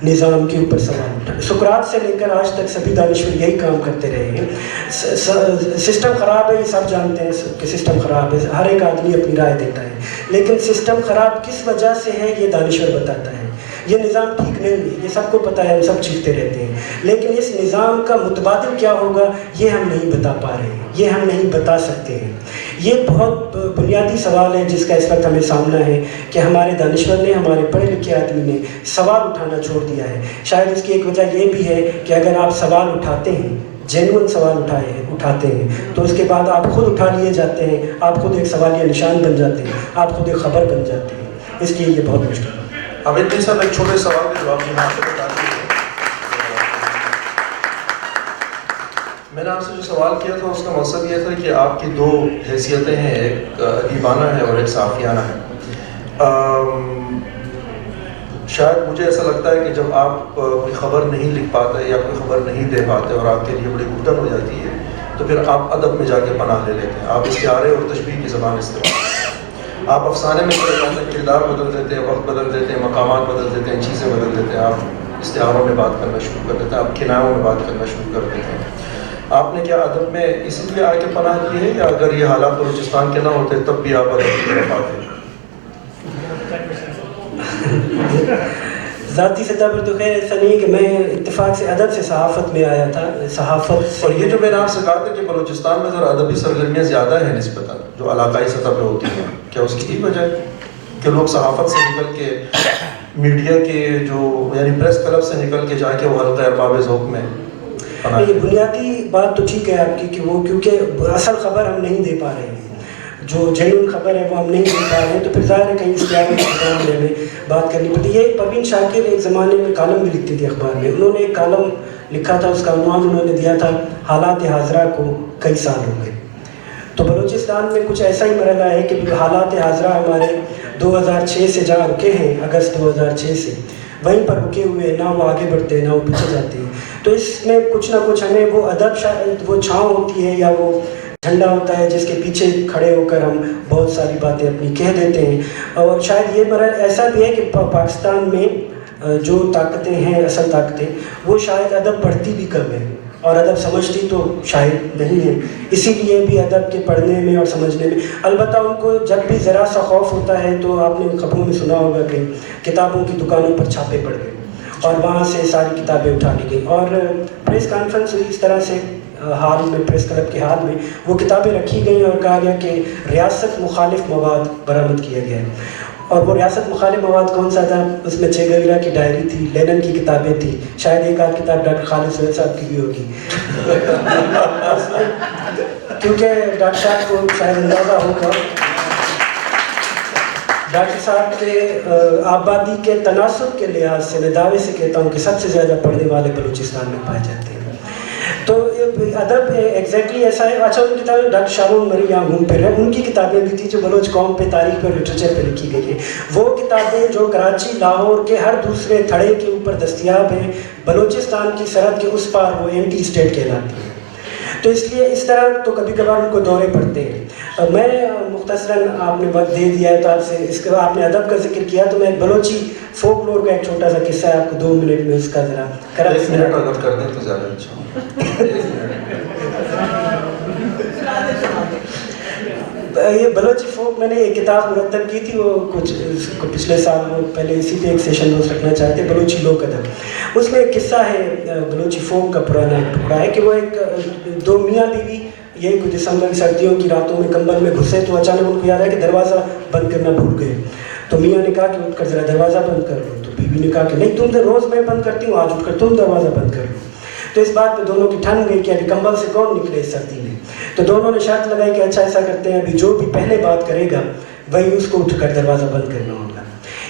نظام کے اوپر سوال اٹھانا. سقراط سے لے کر آج تک سبھی دانشور یہی کام کرتے رہے ہیں. سسٹم خراب ہے، یہ سب جانتے ہیں کہ سسٹم خراب ہے، ہر ایک آدمی اپنی رائے دیتا ہے، لیکن سسٹم خراب کس وجہ سے ہے یہ دانشور بتاتا ہے. یہ نظام ٹھیک نہیں ہے، یہ سب کو پتہ ہے، ہم سب چیختے رہتے ہیں، لیکن اس نظام کا متبادل کیا ہوگا یہ ہم نہیں بتا پا رہے ہیں، یہ ہم نہیں بتا سکتے ہیں. یہ بہت بنیادی سوال ہے جس کا اس وقت ہمیں سامنا ہے کہ ہمارے دانشور نے، ہمارے پڑھے لکھے آدمی نے سوال اٹھانا چھوڑ دیا ہے. شاید اس کی ایک وجہ یہ بھی ہے کہ اگر آپ سوال اٹھاتے ہیں، جینون سوال اٹھاتے ہیں، تو اس کے بعد آپ خود اٹھا لیے جاتے ہیں، آپ خود ایک سوالیہ نشان بن جاتے ہیں، آپ خود ایک خبر بن جاتے ہیں. اس لیے یہ بہت مشکل ہے. عابد بھائی صاحب، ایک چھوٹے سوال کے جواب میں آپ سے بتا دوں. میں نے آپ سے جو سوال کیا تھا اس کا مقصد یہ تھا کہ آپ کی 2 حیثیتیں ہیں، ایک ادیبانہ ہے اور ایک صحافیانہ ہے. شاید مجھے ایسا لگتا ہے کہ جب آپ کوئی خبر نہیں لکھ پاتے یا کوئی خبر نہیں دے پاتے اور آپ کے لیے بڑی گھٹن ہو جاتی ہے تو پھر آپ ادب میں جا کے پناہ لے لیتے ہیں، آپ استعارے اور تشبیہ کی زبان استعمال کرتے ہیں، آپ افسانے میں چلے جاتے ہیں، کردار بدل دیتے ہیں، وقت بدل دیتے ہیں، مقامات بدل دیتے ہیں، چیزیں بدل دیتے ہیں، آپ استعاروں میں بات کرنا شروع کر دیتے ہیں، آپ کنایوں میں بات کرنا شروع کر دیتے ہیں. آپ نے کیا ادب میں اسی لیے آ کے پناہ کی ہے، یا اگر یہ حالات بلوچستان کے نہ ہوتے تب بھی آپ ادب کی طرف آتے؟ ذاتی سطح پر تو خیر ایسا نہیں ہے کہ میں اتفاق سے ادب سے صحافت میں آیا تھا. صحافت اور یہ جو میں نے آپ سے کہا تھا کہ بلوچستان میں ذرا ادبی سرگرمیاں زیادہ ہیں نسبتاً جو علاقائی سطح پہ ہوتی ہیں، کیا اس کی وجہ ہے کہ لوگ صحافت سے نکل کے میڈیا کے جو یعنی پریس کلب سے نکل کے جا کے وہ حلقہ ارباب ذوق میں یہ بنیادی بات تو ٹھیک ہے آپ کی کہ وہ کیونکہ اصل خبر ہم نہیں دے پا رہے ہیں، جو جینون خبر ہے وہ ہم نہیں دے پا رہے ہیں، تو پھر ظاہر ہے کہیں استعارے کے معاملے میں بات کرنی پڑتی ہے. پروین شاکر ایک زمانے میں کالم بھی لکھتی تھی اخبار میں. انہوں نے ایک کالم لکھا تھا، اس کا عنوان انہوں نے دیا تھا حالات حاضرہ کو کئی سال ہو گئے. تو بلوچستان میں کچھ ایسا ہی مرحلہ ہے کہ حالات حاضرہ ہمارے 2006 سے جہاں رکے ہیں، اگست 2006 سے وہیں پر رکے ہوئے، نہ وہ آگے بڑھتے ہیں نہ وہ پیچھے جاتے ہیں. تو اس میں کچھ نہ کچھ ہمیں وہ ادب، شاید وہ چھاؤں ہوتی ہے یا وہ جھنڈا ہوتا ہے جس کے پیچھے کھڑے ہو کر ہم بہت ساری باتیں اپنی کہہ دیتے ہیں. اور شاید یہ مرحلہ ایسا بھی ہے کہ پاکستان میں جو طاقتیں ہیں، اصل طاقتیں، وہ شاید ادب پڑھتی بھی کم ہے اور ادب سمجھتی تو شاید نہیں ہے. اسی لیے بھی ادب کے پڑھنے میں اور سمجھنے میں، البتہ ان کو جب بھی ذرا سا خوف ہوتا ہے تو آپ نے خبروں میں سنا ہوگا کہ کتابوں کی دکانوں پر چھاپے پڑ گئے اور وہاں سے ساری کتابیں اٹھا لی گئی. اور پریس کانفرنس ہوئی اس طرح سے حال میں، پریس کلب کے حال میں وہ کتابیں رکھی گئیں اور کہا گیا کہ ریاست مخالف مواد برآمد کیا گیا ہے. اور وہ ریاست مخالف مواد کون سا تھا؟ اس میں چے گویرا کی ڈائری تھی، لینن کی کتابیں تھیں، شاید ایک آدھ کتاب ڈاکٹر خالد سہیل صاحب کی بھی ہوگی کیونکہ ڈاکٹر صاحب کو شاید اندازہ ہوگا ڈاکٹر صاحب کے آبادی کے تناسب کے لحاظ سے میں دعوے سے کہتا ہوں کہ سب سے زیادہ پڑھنے والے بلوچستان میں پائے جاتے ہیں. تو ادب ایگزیکٹلی ایسا ہے. اچھا ان کتابیں ڈاکٹر شامون مری یہاں گھوم پھر رہے ہیں، ان کی کتابیں بھی تھیں جو بلوچ قوم پہ، تاریخ پہ، لٹریچر پہ لکھی گئی ہیں. وہ کتابیں جو کراچی لاہور کے ہر دوسرے تھڑے کے اوپر دستیاب ہیں، بلوچستان کی سرحد کے اس پار وہ اینٹی اسٹیٹ کہلاتی ہیں. تو اس لیے اس طرح تو کبھی کبھار ان کو دورے پڑتے ہیں. میں مختصراً آپ نے وقت دے دیا ہے تو آپ سے اس کے آپ نے ادب کا ذکر کیا تو میں بلوچی فوک لور کا ایک چھوٹا سا قصہ ہے آپ کو 2 منٹ میں اس کا ذرا کرا. 1 منٹ اگر کر دیں تو زیادہ اچھا. یہ بلوچی فوک میں نے ایک کتاب مرتب کی تھی، وہ کچھ پچھلے سال وہ پہلے اسی پہ ایک سیشن دوست رکھنا چاہتے ہیں، بلوچی لوک ادب. اس میں ایک قصہ ہے بلوچی فوک کا پرانا ایک ٹکڑا ہے کہ وہ ایک 2 میاں بیوی یہی کچھ دسمبر سردیوں کی راتوں میں کمبل میں گھسے تو اچانک ان کو یاد ہے کہ دروازہ بند کرنا بھول گئے. تو میاں نے کہا کہ اٹھ کر ذرا دروازہ بند کر لو. تو بیوی نے کہا کہ نہیں تم تو روز میں بند کرتی ہوں، آج اٹھ کر تم دروازہ بند کر لو. تو اس بات پہ دونوں کی ٹھن گئی کہ ابھی کمبل سے کون نکلے اس سردی میں. تو دونوں نے شرط لگائی کہ اچھا ایسا کرتے ہیں ابھی جو بھی پہلے بات کرے گا وہی اس کو اٹھ کر دروازہ بند کرنا ہوگا.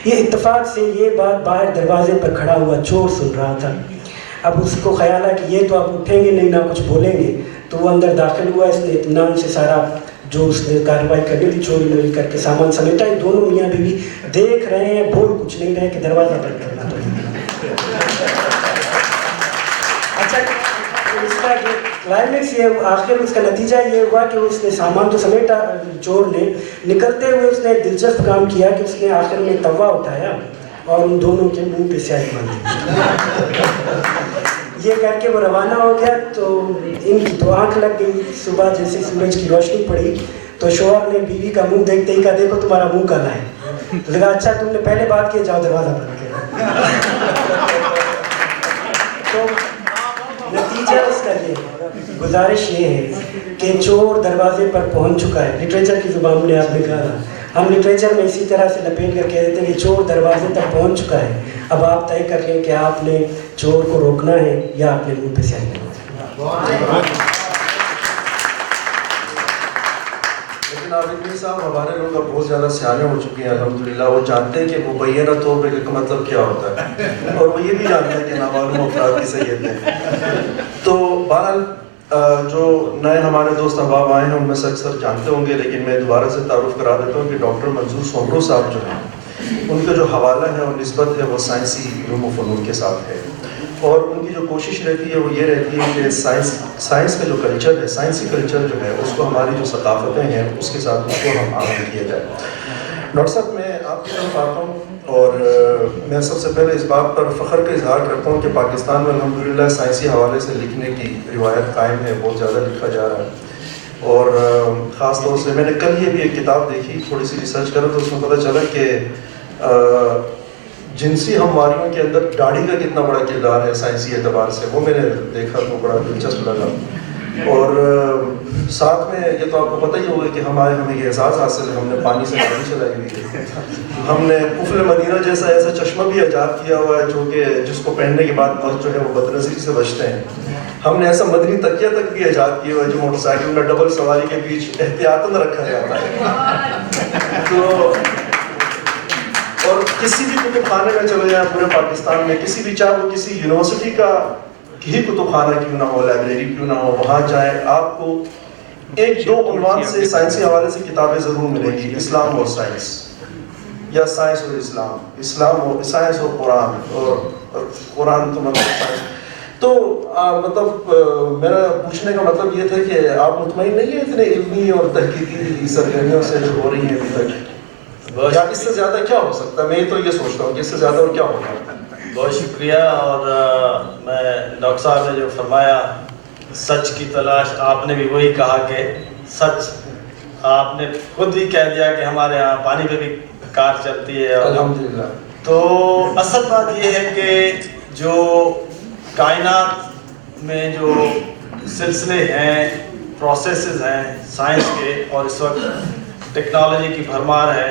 یہ اتفاق سے یہ بات باہر دروازے پر کھڑا ہوا چور سن رہا تھا. اب اس کو خیال ہے کہ یہ تو اب اٹھیں گے نہیں، نہ کچھ بولیں گے. تو وہ اندر داخل ہوا، اس نے اطمینان سے سارا جو اس نے کارروائی کرنی تھی چوری نوری کر کے سامان سمیٹا. دونوں میاں بیوی دیکھ رہے ہیں، بول کچھ نہیں رہے کہ دروازہ بند کرنا. اچھا اس کا کلائمیکس یہ آخر اس کا نتیجہ یہ ہوا کہ اس نے سامان تو سمیٹا چور نے، نکلتے ہوئے اس نے ایک دلچسپ کام کیا کہ اس نے آخر میں توا اٹھایا اور ان دونوں کے منہ پہ سیاہی باندھی. یہ کر کے وہ روانہ ہو گیا. تو ان کی تو آنکھ لگ گئی. صبح جیسے سورج کی روشنی پڑی تو شوہر نے بیوی کا منہ دیکھتے ہی کہا دیکھو تمہارا منہ کالا ہے. تو کہا اچھا تم نے پہلے بات کی، جاؤ دروازہ بند کر. تو نتیجہ اس کا یہ گزارش یہ ہے کہ چور دروازے پر پہنچ چکا ہے. لٹریچر کی زبان میں آپ نے کہا، ہم لٹریچر میں اسی طرح سے لپیٹ کر کہہ دیتے ہیں کہ چور دروازے تک پہنچ چکا ہے. اب آپ طے کر لیں کہ آپ نے چور کو روکنا ہے یا آپ نے منہ پہ سیاہی کرنا ہے. لیکن عابدین صاحب ہمارے لوگ اب بہت زیادہ سیانے ہو چکے ہیں الحمدللہ. وہ جانتے ہیں کہ مبینہ طور پہ کہ مطلب کیا ہوتا ہے، اور وہ یہ بھی جانتے ہیں کہ نامعلوم افراد کسے کہتے ہیں. تو بہرحال جو نئے ہمارے دوست احباب آئے ہیں ان میں سے اکثر جانتے ہوں گے، لیکن میں دوبارہ سے تعارف کرا دیتا ہوں کہ ڈاکٹر منظور سومرو صاحب جو ہیں ان کا جو حوالہ ہے اور نسبت ہے وہ سائنسی علوم و فنون کے ساتھ ہے. اور ان کی جو کوشش رہتی ہے وہ یہ رہتی ہے کہ سائنس کا جو کلچر ہے، سائنسی کلچر جو ہے اس کو ہماری جو ثقافتیں ہیں اس کے ساتھ اس کو ہم عام کیا جائے. ڈاکٹر صاحب میں آپ کی طرف آتا ہوں اور میں سب سے پہلے اس بات پر فخر کا اظہار کرتا ہوں کہ پاکستان میں الحمدللہ سائنسی حوالے سے لکھنے کی روایت قائم ہے، بہت زیادہ لکھا جا رہا ہے. اور خاص طور سے میں نے کل یہ بھی ایک کتاب دیکھی، تھوڑی سی ریسرچ کرا تو اس میں پتہ چلا کہ جنسی ہمواریوں کے اندر داڑھی کا کتنا بڑا کردار ہے سائنسی اعتبار سے. وہ میں نے دیکھا تو بڑا دلچسپ لگا. اور ساتھ میں یہ تو آپ کو پتہ ہی ہوگا کہ ہمیں یہ احساس حاصل ہے، ہم نے پانی سے گاڑی چلائی ہوئی ہے. ہم نے قفل مدینہ جیسا ایسا چشمہ بھی ایجاد کیا ہوا ہے جو کہ جس کو پہننے کے بعد مرد جو ہے وہ بدنظری سے بچتے ہیں. ہم نے ایسا مدنی تکیہ تک بھی ایجاد کیا ہوا ہے جو موٹر سائیکل میں ڈبل سواری کے بیچ احتیاطاً رکھا جاتا ہے. تو اور کسی بھی کتب خانے میں چلے جائیں پورے پاکستان میں، کسی بھی چاہے وہ کسی یونیورسٹی کا ہی کتب خانہ کیوں نہ ہو، لائبریری کیوں نہ ہو، وہاں جائیں آپ کو 1-2 عنوان سے سائنسی حوالے سے کتابیں ضرور ملیں گی. اسلام اور سائنس، یا سائنس اور اسلام، اسلام اور سائنس اور قرآن، اور قرآن تو مطلب سائنس. تو مطلب میرا پوچھنے کا مطلب یہ تھا کہ آپ مطمئن نہیں ہیں اتنے علمی اور تحقیقی سرگرمیوں سے جو ہو رہی ہیں ابھی تک، یا اس سے زیادہ کیا ہو سکتا ہے؟ میں تو یہ سوچتا ہوں کہ اس سے زیادہ اور کیا ہوگا. بہت شکریہ. اور میں ڈاکٹر صاحب نے جو فرمایا سچ کی تلاش، آپ نے بھی وہی کہا کہ سچ، آپ نے خود بھی کہہ دیا کہ ہمارے یہاں پانی پہ بھی کار چلتی ہے الحمدللہ. تو اصل بات یہ ہے کہ جو کائنات میں جو سلسلے ہیں، پروسیسز ہیں سائنس کے، اور اس وقت ٹیکنالوجی کی بھرمار ہے،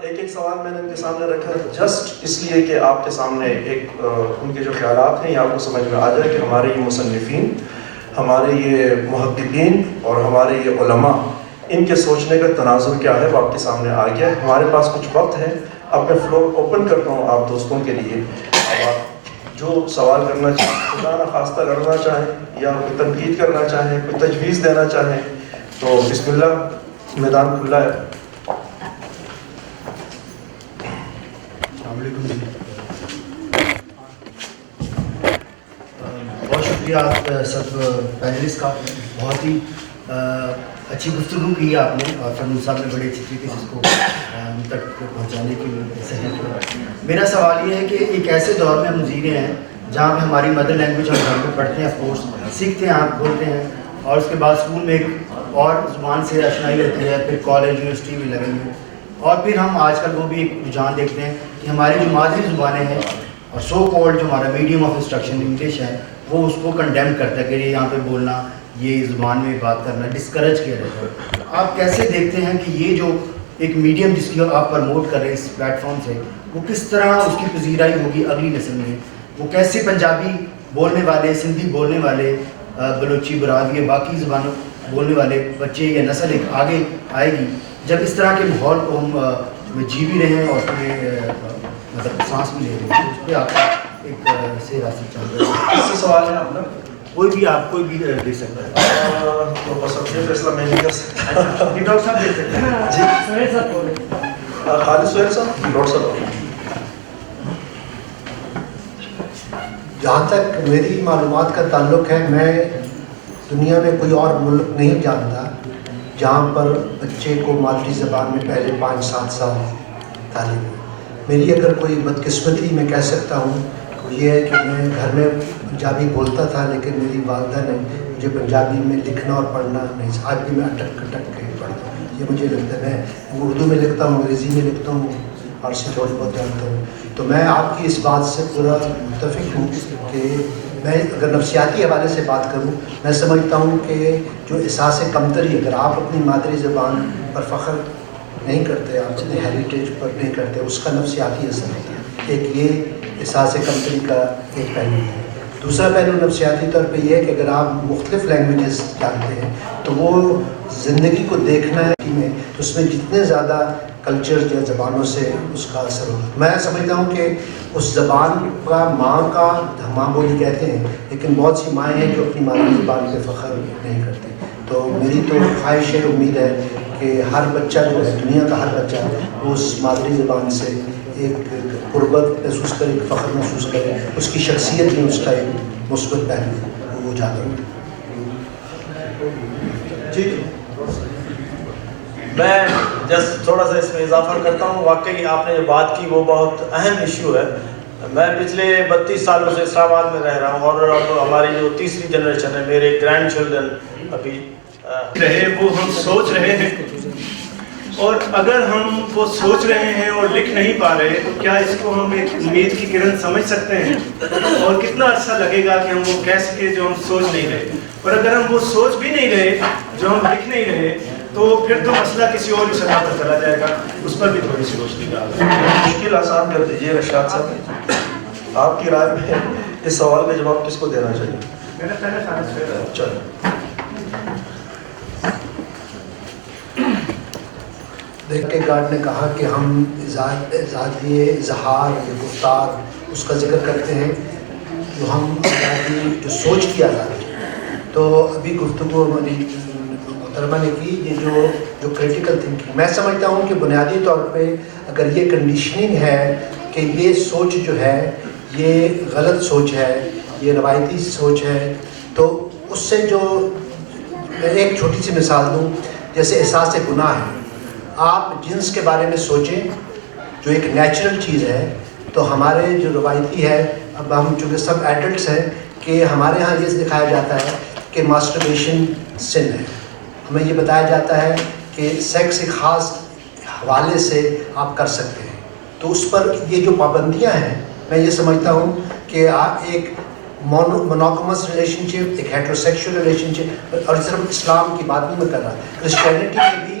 ایک سوال میں نے ان کے سامنے رکھا جسٹ اس لیے کہ آپ کے سامنے ایک ان کے جو خیالات ہیں یہ آپ کو سمجھ میں آ جائے کہ ہمارے یہ مصنفین، ہمارے یہ محققین اور ہمارے یہ علماء، ان کے سوچنے کا تناظر کیا ہے وہ آپ کے سامنے آ گیا ہے. ہمارے پاس کچھ وقت ہے، اب میں فلور اوپن کرتا ہوں آپ دوستوں کے لیے. اب آپ جو سوال کرنا چاہیں، خدا نخواستہ کرنا چاہیں یا کوئی تنقید کرنا چاہیں، کوئی تجویز دینا چاہیں تو بسم اللہ، میدان کھلا ہے. السلام علیکم جی. بہت شکریہ آپ سب پینلسٹ کا. بہت ہی اچھی گفتگو کی ہے آپ نے اور فرنون صاحب نے بڑے اچھی طریقے سے اس کو ہم تک پہنچانے کے لیے صحیح کیا. میرا سوال یہ ہے کہ ایک ایسے دور میں ہم جی رہے ہیں جہاں پہ ہماری مدر لینگویج ہم گھر پہ پڑھتے ہیں، آف کورس سیکھتے ہیں، آپ بولتے ہیں، اور اس کے بعد اسکول میں ایک اور زبان سے آشنائی رہتی ہے، پھر کالج یونیورسٹی میں لگیں گے، اور پھر ہم آج کل وہ بھی ایک رجحان دیکھتے ہیں کہ ہماری جو مادری زبانیں ہیں اور سو کالڈ جو ہمارا میڈیم آف انسٹرکشن انگلش ہے وہ اس کو کنڈیم کرتا ہے کہ یہاں پہ بولنا، یہ زبان میں بات کرنا ڈسکریج کیا جاتا ہے. آپ کیسے دیکھتے ہیں کہ یہ جو ایک میڈیم جس کی آپ پروموٹ کر رہے ہیں اس پلیٹ فارم سے، وہ کس طرح اس کی پذیرائی ہوگی اگلی نسل میں؟ وہ کیسے پنجابی بولنے والے، سندھی بولنے والے، بلوچی، براوی، باقی زبانوں بولنے والے بچے یا نسل ایک آگے آئے گی جب اس طرح کے ماحول کو ہم جی بھی رہے ہیں اور ہمیں مطلب سانس بھی لے رہے ہیں؟ اس پہ آپ ایک سے راستہ چاہ رہے ہیں. اس سے سوال ہے آپ نا، کوئی بھی آپ کوئی بھی دے سکتا ہے. تو بس اب یہ فیصلہ میں نہیں کر سکتا. ڈاکٹر صاحب دے سکتے ہیں. جی خالد سہیل صاحب، ڈاکٹر صاحب. جہاں تک میری معلومات کا تعلق ہے، میں دنیا میں کوئی اور ملک نہیں جانتا جہاں پر بچے کو مادری زبان میں پہلے 5-7 سال تعلیم ہو. میری اگر کوئی بدقسمتی میں کہہ سکتا ہوں وہ یہ ہے کہ میں گھر میں پنجابی بولتا تھا لیکن میری والدہ نے مجھے پنجابی میں لکھنا اور پڑھنا نہیں. آج بھی میں اٹک کے پڑھتا ہوں. یہ مجھے لگتا ہے میں اردو میں لکھتا ہوں، انگریزی میں لکھتا ہوں، فارسی تھوڑی بہت جانتا ہوں. تو میں آپ کی اس بات سے پورا متفق ہوں کہ میں اگر نفسیاتی حوالے سے بات کروں، میں سمجھتا ہوں کہ جو احساس کمتری، اگر آپ اپنی مادری زبان پر فخر نہیں کرتے، آپ اپنے ہیریٹیج پر نہیں کرتے، اس کا نفسیاتی اثر ہوتا ہے. ایک یہ احساس کمتری کا ایک پہلو ہے. دوسرا پہلو نفسیاتی طور پہ یہ ہے کہ اگر آپ مختلف لینگویجز جانتے ہیں تو وہ زندگی کو دیکھنا ہے میں، تو اس میں جتنے زیادہ کلچر یا زبانوں سے اس کا اثر ہوگا. میں سمجھتا ہوں کہ اس زبان کا ماں کا، ماں بولی کہتے ہیں لیکن بہت سی مائیں ہیں جو اپنی مادری زبان پہ فخر نہیں کرتی. تو میری تو خواہش ہے، امید ہے کہ ہر بچہ جو ہے، دنیا کا ہر بچہ اس مادری زبان سے ایک قربت محسوس کرے، ایک فخر محسوس کرے، اس کی شخصیت میں اس کا ایک مثبت پہلو وہ اجاگر ہو. جی میں جسٹ تھوڑا سا اس میں اضافہ کرتا ہوں. واقعی آپ نے جو بات کی وہ بہت اہم ایشو ہے. میں پچھلے 32 سالوں سے اسلام آباد میں رہ رہا ہوں اور اب ہماری جو تیسری جنریشن ہے، میرے گرینڈ چلڈرن ابھی رہے وہ ہم سوچ رہے ہیں، اور اگر ہم وہ سوچ رہے ہیں اور لکھ نہیں پا رہے تو کیا اس کو ہم ایک امید کی کرن سمجھ سکتے ہیں؟ اور کتنا اچھا لگے گا کہ ہم وہ کہہ سکے جو ہم سوچ نہیں رہے. اور اگر ہم وہ سوچ بھی نہیں رہے، جو ہم لکھ نہیں رہے، تو پھر تو مسئلہ کسی اور ہی سطح پر چلا جائے گا. اس پر بھی تھوڑی سی روشنی ڈال. مشکل آسان کر دیجیے رشاد صاحب. آپ کی رائے میں اس سوال کا جواب کس کو دینا چاہیے؟ میں نے پہلے خالد سہیل. چلو دیکھ کے گارڈ نے کہا کہ ہم آزادی اظہار یا گفتار اس کا ذکر کرتے ہیں جو ہم آزادی، جو سوچ کی آزادی. تو ابھی گفتگو ہماری محترمہ نے کی، یہ جو کریٹیکل تھنکنگ، میں سمجھتا ہوں کہ بنیادی طور پہ اگر یہ کنڈیشننگ ہے کہ یہ سوچ جو ہے یہ غلط سوچ ہے، یہ روایتی سوچ ہے، تو اس سے جو میں ایک چھوٹی سی مثال دوں، جیسے احساس گناہ ہے. آپ جنس کے بارے میں سوچیں جو ایک نیچرل چیز ہے، تو ہمارے جو روایتی ہے، اب ہم چونکہ سب ایڈلٹس ہیں، کہ ہمارے ہاں یہ دکھایا جاتا ہے کہ ماسٹربیشن سن ہے. ہمیں یہ بتایا جاتا ہے کہ سیکس ایک خاص حوالے سے آپ کر سکتے ہیں. تو اس پر یہ جو پابندیاں ہیں، میں یہ سمجھتا ہوں کہ ایک مونوگمس ریلیشن شپ، ایک ہیٹروسیکشل ریلیشن شپ، اور صرف اسلام کی بات نہیں میں کر رہا، کرسچینٹی میں بھی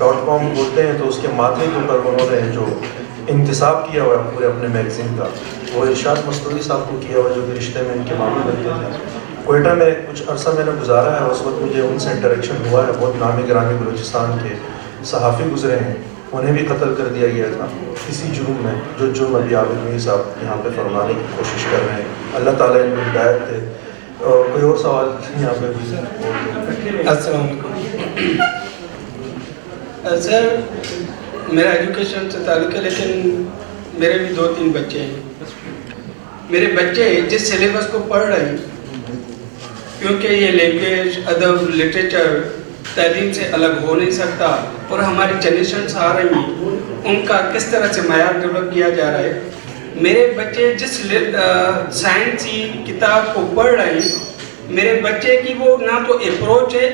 .com کھولتے ہیں تو اس کے ماتھے کے اوپر انہوں نے جو انتصاب کیا ہوا ہے پورے اپنے میگزین کا، وہ ارشاد مستوری صاحب کو کیا ہوا جو کہ رشتے میں ان کے معاملے بنتے تھے۔ کوئٹہ میں کچھ عرصہ میں نے گزارا ہے، اس وقت مجھے ان سے انٹریکشن ہوا ہے، بہت نامی گرامی بلوچستان کے صحافی گزرے ہیں، انہیں بھی قتل کر دیا گیا تھا اسی جرم میں جو جرم ابھی عابد میر صاحب یہاں پہ فرمانے کی کوشش کر رہے ہیں۔ اللہ تعالیٰ ان کو ہدایت دے۔ کوئی اور سوال یہاں پہ؟ السلام علیکم سر، میرا ایجوکیشن سے تعلق ہے لیکن میرے بھی 2-3 بچے ہیں۔ میرے بچے جس سلیبس کو پڑھ رہے ہیں، کیونکہ یہ لینگویج، ادب، لٹریچر تعلیم سے الگ ہو نہیں سکتا، اور ہماری جنریشنس آ رہی ہیں، ان کا کس طرح سے معیار ڈیولپ کیا جا رہا ہے۔ میرے بچے جس سائنس کی کتاب کو پڑھ رہے ہیں، میرے بچے کی وہ نہ تو اپروچ ہے،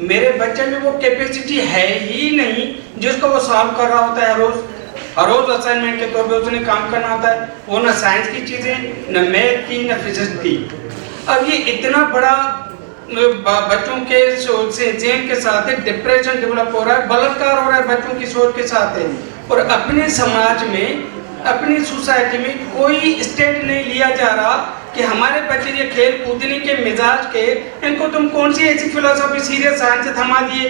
میرے بچے میں وہ کیپیسٹی ہے ہی نہیں جس کو وہ سالو کر رہا ہوتا ہے ہر روز اسائنمنٹ کے طور پہ اس نے کام کرنا ہوتا ہے، وہ نہ سائنس کی چیزیں، نہ میتھ کی، نہ فزکس کی۔ اب یہ اتنا بڑا بچوں کے ذہن کے ساتھ ڈپریشن ڈیولپ ہو رہا ہے، بلاکار ہو رہا ہے بچوں کی سوچ کے ساتھ، اور اپنے سماج میں، اپنی سوسائٹی میں کوئی اسٹیپ نہیں لیا جا رہا کہ ہمارے بچے یہ کھیل کودنے کے مزاج کے، ان کو تم کون سی ایسی فلسفی سیریس سائنس سے تھما دیے،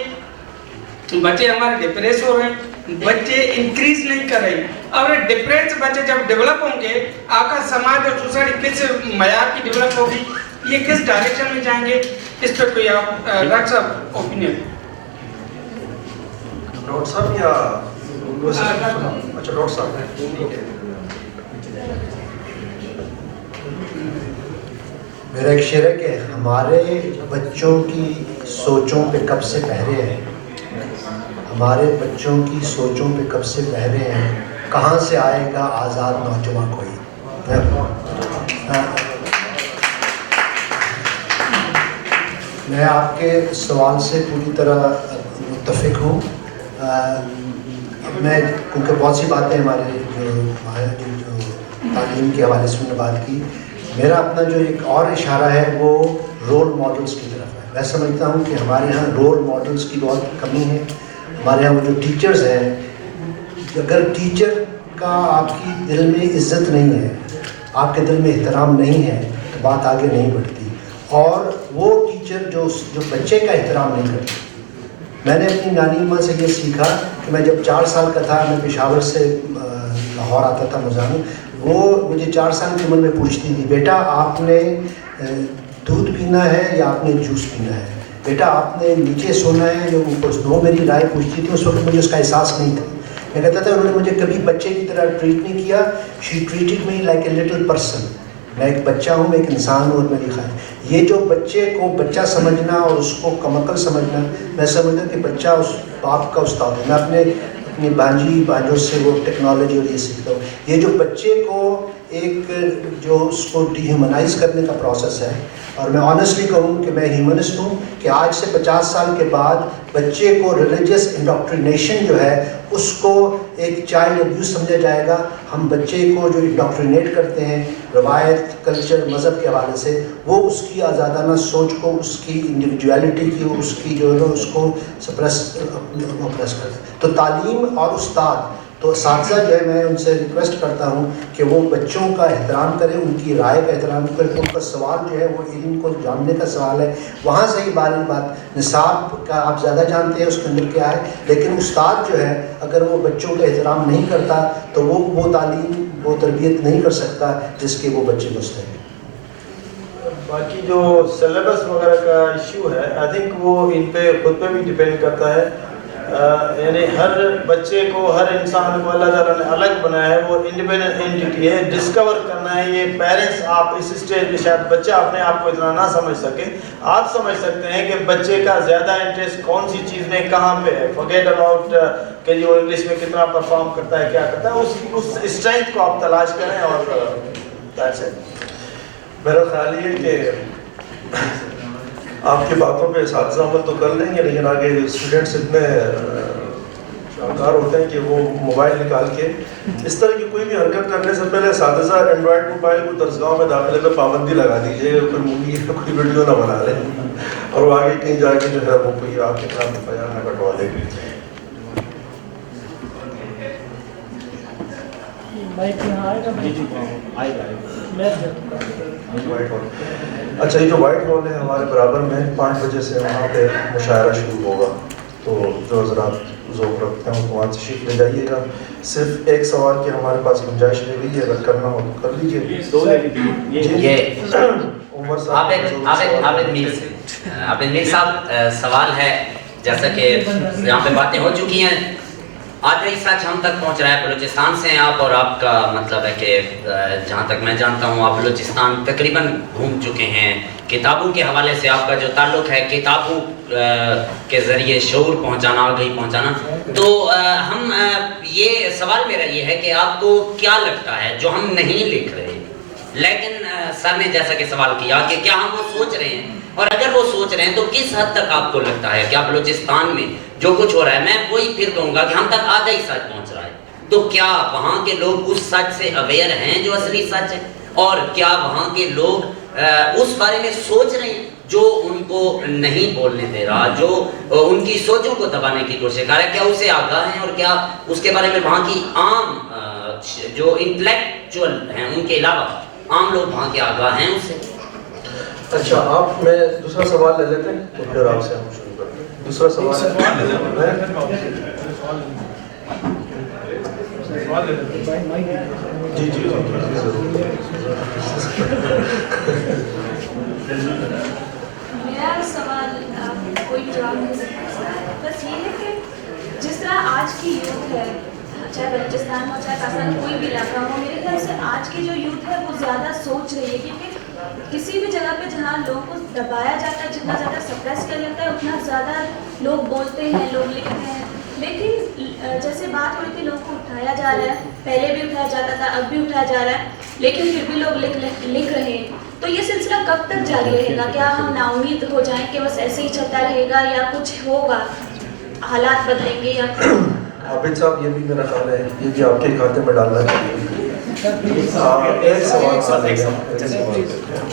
بچے ہمارے ڈپریس ہو رہے ہیں، بچے انکریز نہیں کر رہے ہیں۔ اور ڈپریس بچے جب ڈیولپ ہوں گے، آپ کا سماج اور سوسائٹی کس معیار کی ڈیولپ ہوگی، یہ کس ڈائریکشن میں جائیں گے، اس پہ کوئی آپ ڈاکٹر صاحب اوپینین؟ ڈاکٹر صاحب یا اچھا ڈاکٹر صاحب، میرا ایک شعر ہے کہ ہمارے بچوں کی سوچوں پہ کب سے پہرے ہیں، ہمارے بچوں کی سوچوں پہ کب سے پہرے ہیں، کہاں سے آئے گا آزاد نوجوان کوئی۔ میں آپ کے سوال سے پوری طرح متفق ہوں۔ میں کیونکہ بہت سی باتیں ہمارے جو تعلیم کے حوالے سے میں نے بات کی، میرا اپنا جو ایک اور اشارہ ہے وہ رول ماڈلز کی طرف ہے۔ میں سمجھتا ہوں کہ ہمارے یہاں رول ماڈلز کی بہت کمی ہے۔ ہمارے یہاں وہ جو ٹیچرز ہیں، اگر ٹیچر کا آپ کی دل میں عزت نہیں ہے، آپ کے دل میں احترام نہیں ہے، تو بات آگے نہیں بڑھتی۔ اور وہ ٹیچر جو بچے کا احترام نہیں کرتے، میں نے اپنی نانی ماں سے یہ سیکھا کہ میں جب 4 سال کا تھا، میں پشاور سے لاہور آتا تھا مزاحم، وہ مجھے 4 سال کی عمر میں پوچھتی تھی، بیٹا آپ نے دودھ پینا ہے یا آپ نے جوس پینا ہے، بیٹا آپ نے نیچے سونا ہے یا اوپر، وہ میری رائے پوچھتی تھی۔ اس وقت مجھے اس کا احساس نہیں تھا۔ میں کہتا تھا انہوں نے مجھے کبھی بچے کی طرح ٹریٹ نہیں کیا، she treated me like a little person, میں ایک بچہ ہوں، میں ایک انسان ہوں، اور میری خواہش یہ جو بچے کو بچہ سمجھنا اور اس کو کم عقل سمجھنا، میں سمجھتا کہ بچہ اس باپ کا استاد ہے۔ میں اپنی بانجوں سے وہ ٹیکنالوجی اور یہ سیکھتا ہوں۔ یہ جو بچے کو ایک جو اس کو ڈی ہیومنائز کرنے کا پروسیس ہے، اور میں آنیسٹلی کہوں کہ میں ہیومنسٹ ہوں، کہ آج سے 50 سال کے بعد بچے کو ریلیجیس انڈاکٹرینیشن جو ہے اس کو ایک چائلڈ ابیوز سمجھا جائے گا۔ ہم بچے کو جو انڈاکٹرینیٹ کرتے ہیں روایت، کلچر، مذہب کے حوالے سے، وہ اس کی آزادانہ سوچ کو، اس کی انڈیویجویلٹی کی، اس کی جو ہے اس کو سپریس کرتے ہیں۔ تو تعلیم اور استاد، تو اساتذہ جو ہے میں ان سے ریکویسٹ کرتا ہوں کہ وہ بچوں کا احترام کریں، ان کی رائے کا احترام کریں۔ ان کا سوال جو ہے وہ علم کو جاننے کا سوال ہے، وہاں سے ہی بات نصاب کا آپ زیادہ جانتے ہیں اس کے اندر کیا ہے، لیکن استاد جو ہے اگر وہ بچوں کا احترام نہیں کرتا تو وہ تعلیم، وہ تربیت نہیں کر سکتا جس کے وہ بچے مستحق۔ باقی جو سلیبس وغیرہ کا ایشو ہے، آئی تھنک وہ ان پہ خود پہ بھی ڈپینڈ کرتا ہے، یعنی ہر بچے کو، ہر انسان کو اللہ تعالیٰ نے الگ بنایا ہے، وہ انڈیپینڈنٹ اینٹی ہے، ڈسکور کرنا ہے۔ یہ پیرنٹس، آپ اس اسٹیج پہ شاید بچہ اپنے آپ کو اتنا نہ سمجھ سکے، آپ سمجھ سکتے ہیں کہ بچے کا زیادہ انٹرسٹ کون سی چیز میں کہاں پہ ہے، فورگیٹ اباؤٹ کہ وہ انگلش میں کتنا پرفارم کرتا ہے، کیا کرتا ہے، اس اسٹرینتھ کو آپ تلاش کریں، اور دیٹس اٹ۔ میرا خیال یہ ہے کہ آپ کی باتوں پہ اساتذہ عمل تو کر لیں گے، لیکن آگے اسٹوڈنٹس اتنے شاندار ہوتے ہیں کہ وہ موبائل نکال کے اس طرح کی کوئی بھی حرکت کرنے سے پہلے اساتذہ اینڈرائڈ موبائل کو درسگاہوں میں داخلے پہ پابندی لگا دیجیے، کوئی مووی یا کوئی ویڈیو نہ بنا لیں، اور وہ آگے کہیں جا کے جو ہے وہ کوئی آپ کے خلاف FIR نہ کٹوا دے گی۔ White hall. اچھا یہ جو وائٹ ہال ہے ہمارے برابر میں 5 بجے سے وہاں پہ مشاعرہ شروع ہوگا, تو جو حضرات ذوق رکھتے ہیں وہاں تشریف لے جائیے گا. صرف ایک سوال کہ ہمارے پاس گنجائش لے گئی ہے, اگر کرنا ہو تو کر لیجیے. عمر صاحب عابد میر صاحب, سوال ہے جیسا کہ یہاں پہ باتیں ہو چکی ہیں, آدھا حصہ ہم تک پہنچ رہا ہے. بلوچستان سے ہیں آپ, اور آپ کا مطلب ہے کہ جہاں تک میں جانتا ہوں آپ بلوچستان تقریباً گھوم چکے ہیں. کتابوں کے حوالے سے آپ کا جو تعلق ہے, کتابوں کے ذریعے شعور پہنچانا, آگاہی پہنچانا, تو ہم یہ سوال میرا یہ ہے کہ آپ کو کیا لگتا ہے جو ہم نہیں لکھ رہے لیکن سر نے جیسا کہ سوال کیا کہ کیا ہم وہ سوچ رہے ہیں, اور اگر وہ سوچ رہے ہیں تو کس حد تک آپ کو لگتا ہے کیا بلوچستان میں جو کچھ ہو رہا ہے, میں وہی پھر کہوں گا کہ ہم تک آدھا ہی سچ پہنچ رہا ہے, تو کیا وہاں کے لوگ اس سچ سے اویئر ہیں جو اصلی سچ ہے, اور کیا وہاں کے لوگ اس بارے میں سوچ رہے ہیں جو ان کو نہیں بولنے دے رہا, جو ان کی سوچوں کو دبانے کی کوشش کر رہا ہے, کیا اسے آگاہ ہیں, اور کیا اس کے بارے میں وہاں کی عام جو انٹلیکچوئل ہیں ان کے علاوہ عام لوگ وہاں کے آگاہ ہیں اسے. اچھا آپ, میں دوسرا سوال لے لیتے ہیں تو پھر آپ سے ہم شروع کرتے ہیں. دوسرا سوال جی جی میرا سوال کوئی جواب نہیں سکتا, بس یہ ہے کہ جس طرح آج کی یوتھ ہے, چاہے بلوچستان ہو چاہے پاکستان کوئی بھی علاقہ ہو, میرے خیال سے آج کی جو یوتھ ہے وہ زیادہ سوچ رہی ہے, کیونکہ کسی بھی جگہ پہ جہاں لوگوں کو دبایا جاتا ہے, جتنا زیادہ سپریس کیا جاتا ہے اتنا زیادہ لوگ بولتے ہیں, لوگ لکھتے ہیں. لیکن جیسے بات ہو رہی تھی لوگوں کو اٹھایا جا رہا ہے, پہلے بھی اٹھایا جاتا تھا, اب بھی اٹھایا جا رہا ہے, لیکن پھر بھی لوگ لکھ رہے ہیں. تو یہ سلسلہ کب تک جاری رہے گا؟ کیا ہم نا امید ہو جائیں کہ بس ایسے ہی چلتا رہے گا, یا کچھ ہوگا, حالات بدلیں گے, یا عابد صاحب یہ بھی میرا خیال ہے یہ بھی آپ کے کھاتے میں ڈالنا چاہیے. ایک سوال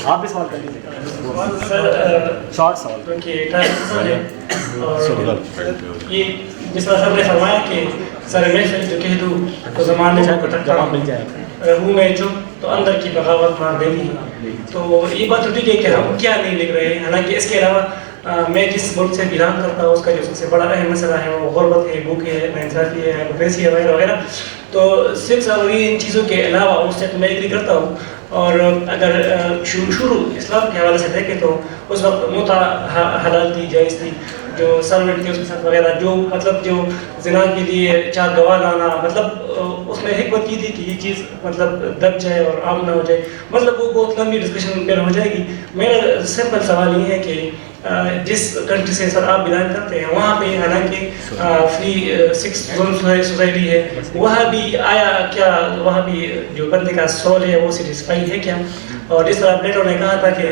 آپ بھی سوال کر لیجیے. شارٹ سوال. یہ جس طرح سر نے فرمایا کہ سر میں جو کہہ دوں تو زمانے کو جواب مل جائے, منہ میں چپ تو اندر کی بغاوت مار دینی. تو یہ بات تو ٹھیک ہے کہ ہم کیا نہیں لکھ رہے ہیں, حالانکہ اس کے علاوہ میں جس ملک سے بلانگ کرتا ہوں اس کا جو سب سے بڑا اہم مسئلہ ہے وہ غربت ہے, بھوک ہے, ناانصافی ہے, ہیپوکریسی ہے, وغیرہ وغیرہ. تو صرف ان چیزوں کے علاوہ اس سے میں ایگری کرتا ہوں. اور اگر شروع اسلام کے حوالے سے دیکھیں تو اس وقت متع حلال تھی, جائز تھی, جو سروینٹ تھے اس کے ساتھ وغیرہ, جو مطلب جو زنا کے لیے 4 گواہ لانا, مطلب اس میں حکمت کی تھی کہ یہ چیز مطلب دب جائے اور عام نہ ہو جائے. مطلب وہ بہت لمبی ڈسکشن پہ ہو جائے گی. میرا سمپل سوال یہ ہے کہ جس کنٹری سے سر آپ بلانگ کرتے ہیں وہاں پہ حالانکہ فری 6 زون سوسائٹی ہے, وہاں بھی آیا کیا وہاں بھی جو بندے کا سول ہے وہ سیٹسفائی ہے کیا؟ اور جس طرح پلیٹو نے کہا تھا کہ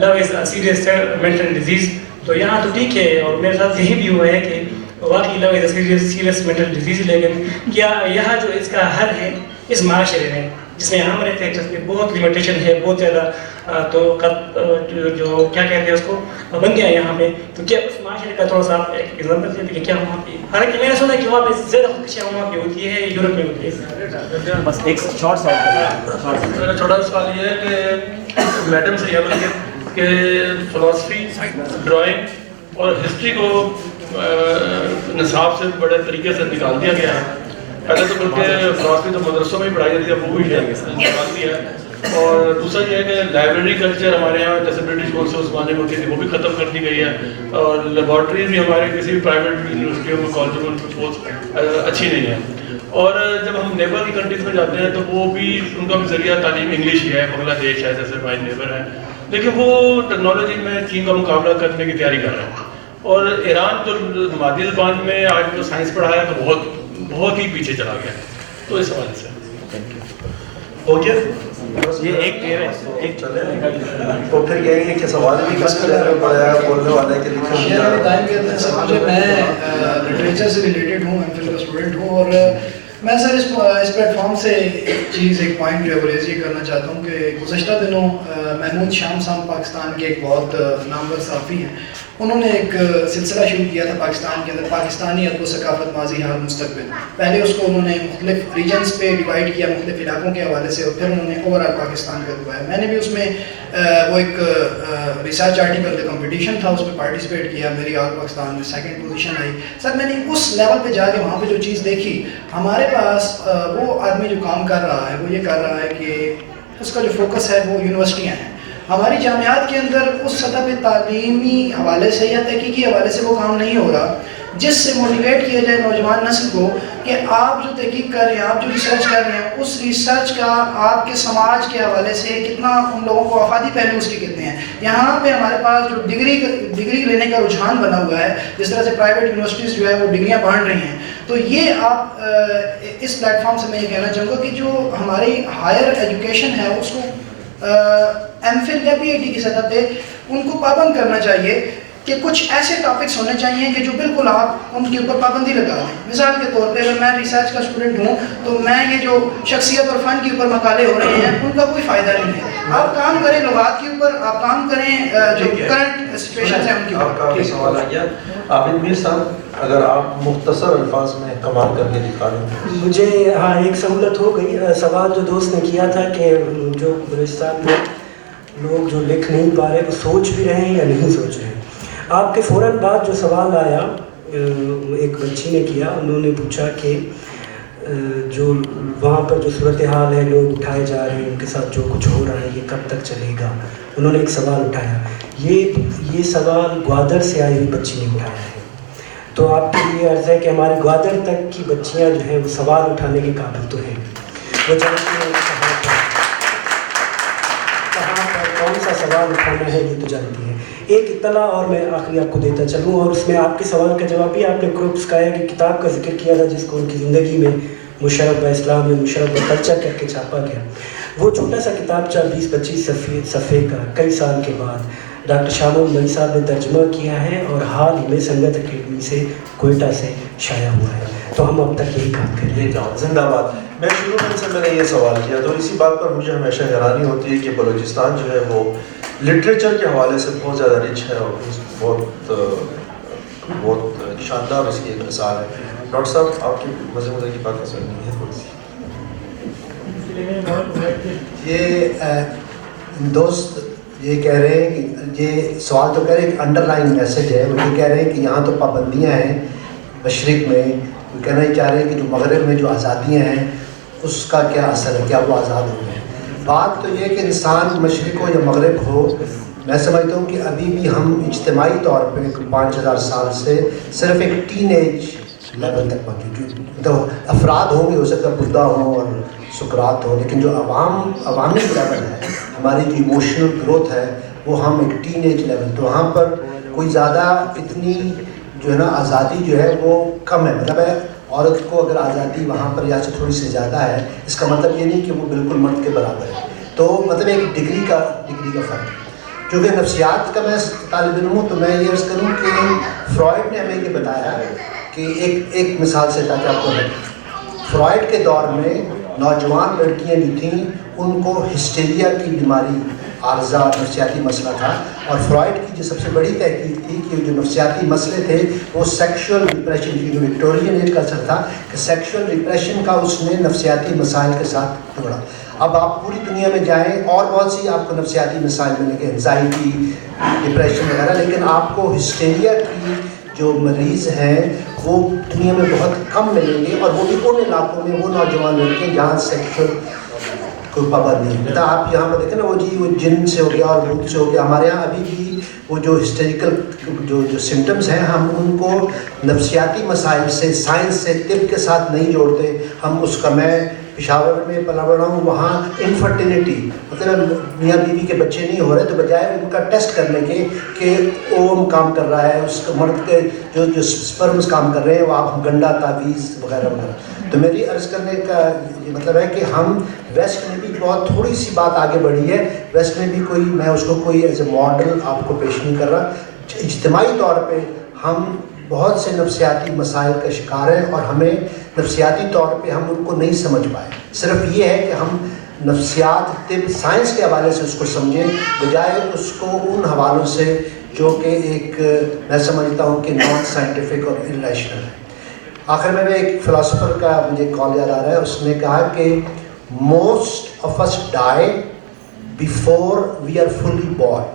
لو از اے سیریس مینٹل ڈیزیز, تو یہاں تو ٹھیک ہے, اور میرے ساتھ یہی بھی ہوا ہے کہ واقعی لو از اے سیریس مینٹل ڈیزیز, لیکن کیا یہاں جو اس کا حل ہے اس معاشرے میں جس میں ہم رہتے ہیں, جس میں بہت لمیٹیشن ہے, بہت زیادہ تو جو کیا کہتے ہیں اس کو پابندیاں یہاں پہ, تو کیا اس معاشرے کا تھوڑا سا آپ ایک ایگزامپل دیتے کہ کیا وہاں پہ, حالانکہ میں نے سنا کہ وہاں پہ زیادہ خودکشیاں وہاں پہ ہوتی ہے, یورپ میں ہوتی ہے. بس ایک شارٹ سوال. میرا چھوٹا سوال یہ ہے کہ میڈم سے یہ بتائیے کہ فلاسفی, ڈرائنگ اور ہسٹری کو نصاب سے بڑے طریقے سے نکال دیا گیا ہے. پہلے تو بلکہ فلاسفی تو مدرسوں میں ہی پڑھائی جاتی ہے, وہ بھی نکال دیا ہے. اور دوسرا یہ ہے کہ لائبریری کلچر ہمارے یہاں جیسے برٹش کونسل اس زمانے میں ہوتی تھی وہ بھی ختم کر دی گئی ہے, اور لیبارٹریز بھی ہمارے کسی بھی پرائیویٹ یونیورسٹیوں میں کالجوں میں کچھ بہت اچھی نہیں ہے. اور جب ہم نیبر کی کنٹریز میں جاتے ہیں تو وہ بھی ان کا بھی ذریعہ تعلیم انگلش ہی ہے, بنگلہ دیش ہے جیسے ہمارے نیبر ہیں, لیکن وہ ٹیکنالوجی میں چین کا مقابلہ کرنے کی تیاری کر رہے ہیں. اور ایران جو مادی زبان میں آج جو سائنس پڑھا ہے تو بہت ہی پیچھے چلا گیا. تو اس حوالے سے ہو گیا یہ ایک تو پھر یہی ہے کہ سوال بھی کس طرح میں پڑھایا بولنے والے کے میں لٹریچر سے ریلیٹڈ ہوں, ایم فل کا اسٹوڈنٹ ہوں, اور میں سر اس پلیٹ فارم سے ایک چیز ایک پوائنٹ جو ہے وہ ریز یہ کرنا چاہتا ہوں کہ گزشتہ دنوں محمود شام صاحب پاکستان کے ایک بہت نامور صحافی ہیں، انہوں نے ایک سلسلہ شروع کیا تھا پاکستان کے اندر، پاکستانی ادب و ثقافت ماضی حال مستقبل. پہلے اس کو انہوں نے مختلف ریجنز پہ ڈیوائڈ کیا مختلف علاقوں کے حوالے سے، اور پھر انہوں نے اوور آل پاکستان کا دکھایا. میں نے بھی اس میں وہ ایک ریسرچ آرٹیکل کا کمپٹیشن تھا، اس میں پارٹیسپیٹ کیا، میری آل پاکستان میں 2nd پوزیشن آئی. سر میں نے اس لیول پہ جا کے وہاں پہ جو چیز دیکھی، ہمارے پاس وہ آدمی جو کام کر رہا ہے وہ یہ کر رہا ہے کہ اس کا جو فوکس ہے وہ یونیورسٹیاں ہیں. ہماری جامعات کے اندر اس سطح پہ تعلیمی حوالے سے یا تحقیقی حوالے سے وہ کام نہیں ہو رہا جس سے موٹیویٹ کیا جائے نوجوان نسل کو کہ آپ جو تحقیق کر رہے ہیں، آپ جو ریسرچ کر رہے ہیں، اس ریسرچ کا آپ کے سماج کے حوالے سے کتنا ان لوگوں کو افادی پہلو اس کے کتنے ہیں. یہاں پہ ہمارے پاس جو ڈگری لینے کا رجحان بنا ہوا ہے، جس طرح سے پرائیویٹ یونیورسٹیز جو ہے وہ ڈگریاں بانٹ رہی ہیں، تو یہ آپ اس پلیٹ فارم سے میں یہ کہنا چاہوں گا کہ جو ہماری ہائر ایجوکیشن ہے اس کو ایم فل یا پی ایچ ڈی کی سطح پہ ان کو پابند کرنا چاہیے کہ کچھ ایسے ٹاپکس ہونے چاہیے کہ جو بالکل آپ ان کے اوپر پابندی لگا دیں. مثال کے طور پہ اگر میں ریسرچ کا اسٹوڈنٹ ہوں تو میں یہ جو شخصیت اور فن کے اوپر مقالے ہو رہے ہیں ان کا کوئی فائدہ نہیں ہے. آپ کام کریں لغات کے اوپر، آپ کام کریں جو کرنٹ سچویشن ہیں ان کے اوپر. آپ کا سوال آ گیا. عابد میر صاحب، اگر آپ مختصر الفاظ میں کمال کر کے دکھا دیں. مجھے ہاں ایک سہولت ہو گئی. سوال جو دوست نے کیا تھا کہ جو بلوچستان میں لوگ جو لکھ نہیں پا رہے وہ سوچ بھی رہے ہیں یا نہیں سوچ رہے ہیں. آپ کے فوراً بعد جو سوال آیا ایک بچی نے کیا، انہوں نے پوچھا کہ جو وہاں پر جو صورتحال ہے، لوگ اٹھائے جا رہے ہیں، ان کے ساتھ جو کچھ ہو رہا ہے یہ کب تک چلے گا. انہوں نے ایک سوال اٹھایا. یہ سوال گوادر سے آئی ہوئی بچی نے اٹھایا ہے. تو آپ کے لیے عرض ہے کہ ہماری گوادر تک کی بچیاں جو ہیں وہ سوال اٹھانے کے قابل تو ہیں. وہ جانتی ہیں کہاں پر کون سا سوال اٹھانا ہے، یہ تو جانتی ہیں. ایک اطلاع اور میں آخری آپ کو دیتا چلوں، اور اس میں آپ کے سوال کا جواب بھی آپ نے کروپس کا ہے کہ کتاب کا ذکر کیا تھا جس کو ان کی زندگی میں مشرف اسلام یا مشرف کلچر کر کے چھاپا گیا. وہ چھوٹا سا کتابچہ 20-25 صفحے کا کئی سال کے بعد ڈاکٹر شام المئی صاحب نے ترجمہ کیا ہے اور حال ہی میں سنگت اکیڈمی سے کوئٹہ سے شائع ہوا ہے. تو ہم اب تک یہی کام کر رہے ہیں. زندہ باد. میں شروع میں سے میں نے یہ سوال کیا تو اسی بات پر مجھے ہمیشہ حیرانی ہوتی ہے کہ بلوچستان جو ہے وہ لٹریچر کے حوالے سے بہت زیادہ رچ ہے اور بہت شاندار اس کی ایک مثال ہے. ڈاکٹر صاحب آپ کی مزے کی باتیں سننی ہے تھوڑی سی. یہ دوست یہ کہہ رہے ہیں کہ یہ سوال تو کہہ رہے ہیں کہ انڈر لائن میسج ہے. وہ یہ کہہ رہے ہیں کہ یہاں تو پابندیاں ہیں مشرق میں. وہ کہنا ہی چاہ رہے ہیں کہ جو مغرب میں جو آزادیاں ہیں اس کا کیا اثر ہے، کیا وہ آزاد ہو گئے. بات تو یہ کہ انسان مشرق ہو یا مغرب ہو، میں سمجھتا ہوں کہ ابھی بھی ہم اجتماعی طور پہ 5000 سال سے صرف ایک ٹین ایج لیول تک پہنچے. تو افراد ہوں گے، ہو سکتا ہے بدھا ہوں اور سقراط ہو، لیکن جو عوامی لیول ہے، ہماری جو ایموشنل گروتھ ہے وہ ہم ایک ٹین ایج لیول. تو وہاں پر کوئی زیادہ اتنی جو ہے نا آزادی جو ہے وہ کم ہے. مطلب ہے عورت کو اگر آزادی وہاں پر یا سے تھوڑی سی زیادہ ہے، اس کا مطلب یہ نہیں کہ وہ بالکل مرد کے برابر ہے. تو مطلب ایک ڈگری کا فرق. چونکہ نفسیات کا میں طالب علم ہوں تو میں یہ عرض کروں کہ فرائڈ نے ہمیں یہ بتایا کہ ایک مثال سے تاکہ آپ کو فرائڈ کے دور میں نوجوان لڑکیاں جو تھیں ان کو ہسٹیریا کی بیماری عارضہ نفسیاتی مسئلہ تھا. اور فرائڈ کی جو سب سے بڑی تحقیق تھی کہ جو نفسیاتی مسئلے تھے وہ سیکشول ڈپریشن کی جو وکٹورین ایج کا اثر تھا کہ سیکشول ڈپریشن کا اس نے نفسیاتی مسائل کے ساتھ جوڑا. اب آپ پوری دنیا میں جائیں اور بہت سی آپ کو نفسیاتی مسائل ملیں گے، انزائٹی، ڈپریشن وغیرہ، لیکن آپ کو ہسٹیریا کی جو مریض ہیں وہ دنیا میں بہت کم ملیں گے، اور وہ بھی ان علاقوں میں وہ نوجوان لڑکے جہاں سیکشل کوئی پابند نہیں. مطلب آپ یہاں پر دیکھیں نا وہ جن سے ہو گیا اور بھوت سے ہو گیا. ہمارے یہاں ابھی بھی وہ جو ہسٹریکل جو سمٹمز ہیں ہم ان کو نفسیاتی مسائل سے، سائنس سے، طب کے ساتھ نہیں جوڑتے. ہم اس کا میں پشاور میں پلا بڑھا ہوں، وہاں انفرٹیلٹی مطلب میاں بیوی کے بچے نہیں ہو رہے تو بجائے ان کا ٹیسٹ کرنے کے کہ اوم کام کر رہا ہے، اس کا مرد کے جو سپرمز کام کر رہے ہیں وہ آپ گنڈا تعویذ وغیرہ وغیرہ. تو میری عرض کرنے کا یہ مطلب ہے کہ ہم ویسٹ میں بھی بہت تھوڑی سی بات آگے بڑھی ہے. ویسٹ میں بھی میں اس کو کوئی ایز اے ماڈل آپ کو پیش نہیں کر رہا. اجتماعی طور پہ ہم بہت سے نفسیاتی مسائل کا شکار ہیں اور ہمیں نفسیاتی طور پہ ہم ان کو نہیں سمجھ پائے. صرف یہ ہے کہ ہم نفسیات طب سائنس کے حوالے سے اس کو سمجھیں بجائے اس کو ان حوالوں سے جو کہ ایک میں سمجھتا ہوں کہ نان سائنٹیفک اور irrational ہے. آخر میں ایک فلاسفر کا مجھے کال یاد آ رہا ہے. اس نے کہا کہ most of us die before we are fully born.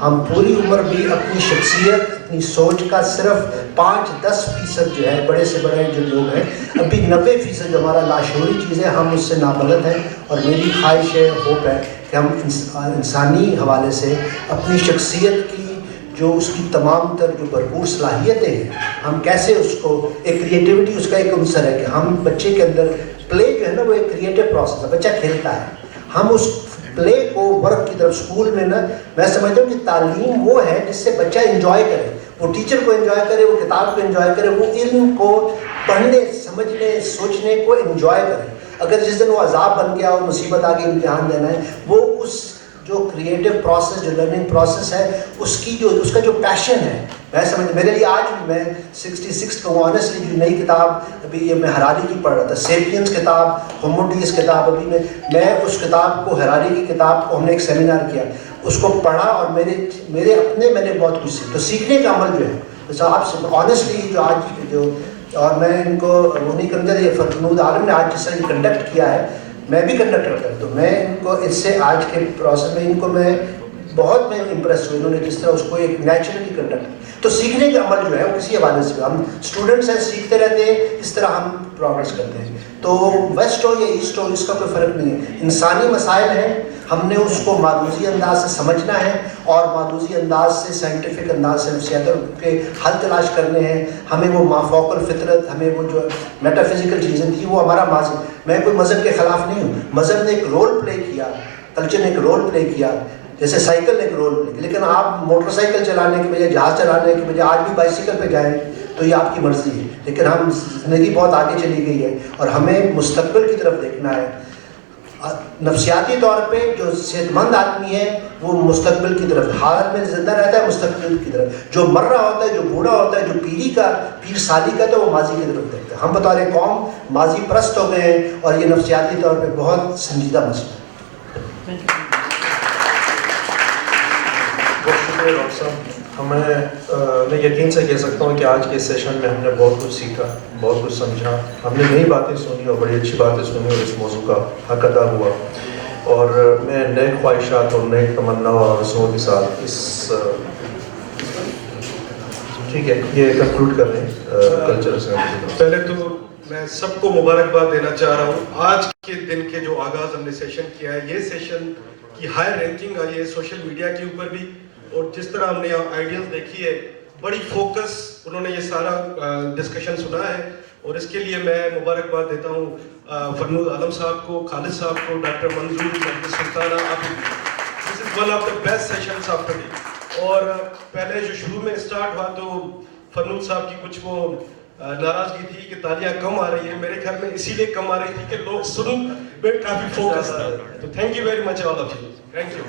ہم پوری عمر بھی اپنی شخصیت اپنی سوچ کا صرف 5-10% جو ہے بڑے سے بڑے جو لوگ ہیں ابھی 90% جو ہمارا لاشعوری چیز ہے ہم اس سے نابلد ہیں. اور میری خواہش ہے ہوپ ہے کہ ہم انسانی حوالے سے اپنی شخصیت کی جو اس کی تمام تر جو بھرپور صلاحیتیں ہیں ہم کیسے اس کو ایک کریٹیوٹی اس کا ایک عنصر ہے کہ ہم بچے کے اندر پلے جو ہے نا وہ ایک کریٹیو پروسیس ہے. بچہ کھیلتا ہے. ہم اس پلے کو ورک کی طرف اسکول میں نا میں سمجھتا ہوں کہ تعلیم وہ ہے جس سے بچہ انجوائے کرے. وہ ٹیچر کو انجوائے کرے, وہ کتاب کو انجوائے کرے, وہ علم کو پڑھنے سمجھنے سوچنے کو انجوائے کرے. اگر جس دن وہ عذاب بن گیا اور مصیبت آ گئی امتحان دینا ہے وہ اس جو کریٹیو پروسیس جو لرننگ پروسیس ہے اس کا جو پیشن ہے میں سمجھ میرے لیے آج میں 66 کا آنیسٹلی جو نئی کتاب ابھی یہ میں ہراری کی پڑھ رہا تھا سیپینس کتاب ہوموڈیس کتاب ابھی میں اس کتاب کو ہراری کی کتاب کو ہم نے ایک سیمینار کیا اس کو پڑھا اور میرے اپنے میں نے بہت کچھ سیکھا. تو سیکھنے کا عمل جو ہے آپ سے آنیسٹلی جو آج جو اور میں ان کو وہ نہیں کرتا یہ فرنود عالم نے آج جس طرح یہ کنڈکٹ کیا ہے میں بھی کنڈکٹ کرتا ہوں تو میں ان کو اس سے آج کے پروسیس میں ان کو میں بہت میں امپریس ہوئی انہوں نے جس طرح اس کو ایک نیچرلی کنڈکٹ. تو سیکھنے کا عمل جو ہے وہ کسی حوالے سے ہم اسٹوڈنٹس ہیں سیکھتے رہتے ہیں اس طرح ہم پروگریس کرتے ہیں. تو ویسٹ ہو یا ایسٹ ہو اس کا کوئی فرق نہیں ہے. انسانی مسائل ہیں ہم نے اس کو معروضی انداز سے سمجھنا ہے اور معروضی انداز سے سائنٹیفک انداز سے نفسیات کے حل تلاش کرنے ہیں. ہمیں وہ مافوق الفطرت ہمیں وہ جو میٹا فزیکل چیزیں تھیں وہ ہمارا ماضی. میں کوئی مذہب کے خلاف نہیں ہوں. مذہب نے ایک رول پلے کیا, کلچر نے ایک رول پلے کیا, جیسے سائیکل نے ایک رول پلے کیا. لیکن آپ موٹر سائیکل چلانے کے بجائے جہاز چلانے کے بجائے آج بھی بائسیکل پہ جائیں تو یہ آپ کی مرضی ہے. لیکن ہم زندگی بہت آگے چلی گئی ہے اور ہمیں مستقبل کی طرف دیکھنا ہے. نفسیاتی طور پہ جو صحت مند آدمی ہے وہ مستقبل کی طرف حالت میں زندہ رہتا ہے مستقبل کی طرف. جو مر رہا ہوتا ہے جو بوڑھا ہوتا ہے جو پیر سالی کا تو وہ ماضی کی طرف دیکھتا ہے. ہم بطور قوم ماضی پرست ہو گئے ہیں اور یہ نفسیاتی طور پہ بہت سنجیدہ مسئلہ ہے. بہت شکریہ ڈاکٹر صاحب. میں یقین سے کہہ سکتا ہوں کہ آج کے سیشن میں ہم نے بہت کچھ سیکھا بہت کچھ سمجھا. ہم نے نئی باتیں سنی اور بڑی اچھی باتیں سنی اور اس موضوع کا حق ادا ہوا. اور میں نئے خواہشات اور نئے تمنا اور آرزوؤں کے ساتھ اس ٹھیک ہے یہ کنکلوڈ کر رہے ہیں کلچر سے. پہلے تو میں سب کو مبارکباد دینا چاہ رہا ہوں. آج کے دن کے جو آغاز ہم نے سیشن کیا ہے یہ سیشن کی ہائی رینکنگ آئی ہے سوشل میڈیا کے اوپر بھی. اور جس طرح ہم نے آئیڈیاز دیکھی ہے بڑی فوکس انہوں نے یہ سارا ڈسکشن سنا ہے اور اس کے لیے میں مبارکباد دیتا ہوں فرنود عالم صاحب کو, خالد صاحب کو, doctor Manzoor Sultana. This is one of the best sessions of the day. اور پہلے جو شروع میں اسٹارٹ ہوا تو فرنود صاحب کی کچھ وہ ناراضگی تھی کہ تالیاں کم آ رہی ہیں. میرے خیال میں اسی لیے کم آ رہی تھی کہ لوگ سن میں کافی فوکس تھا. تو thank you very much all of you. Thank you.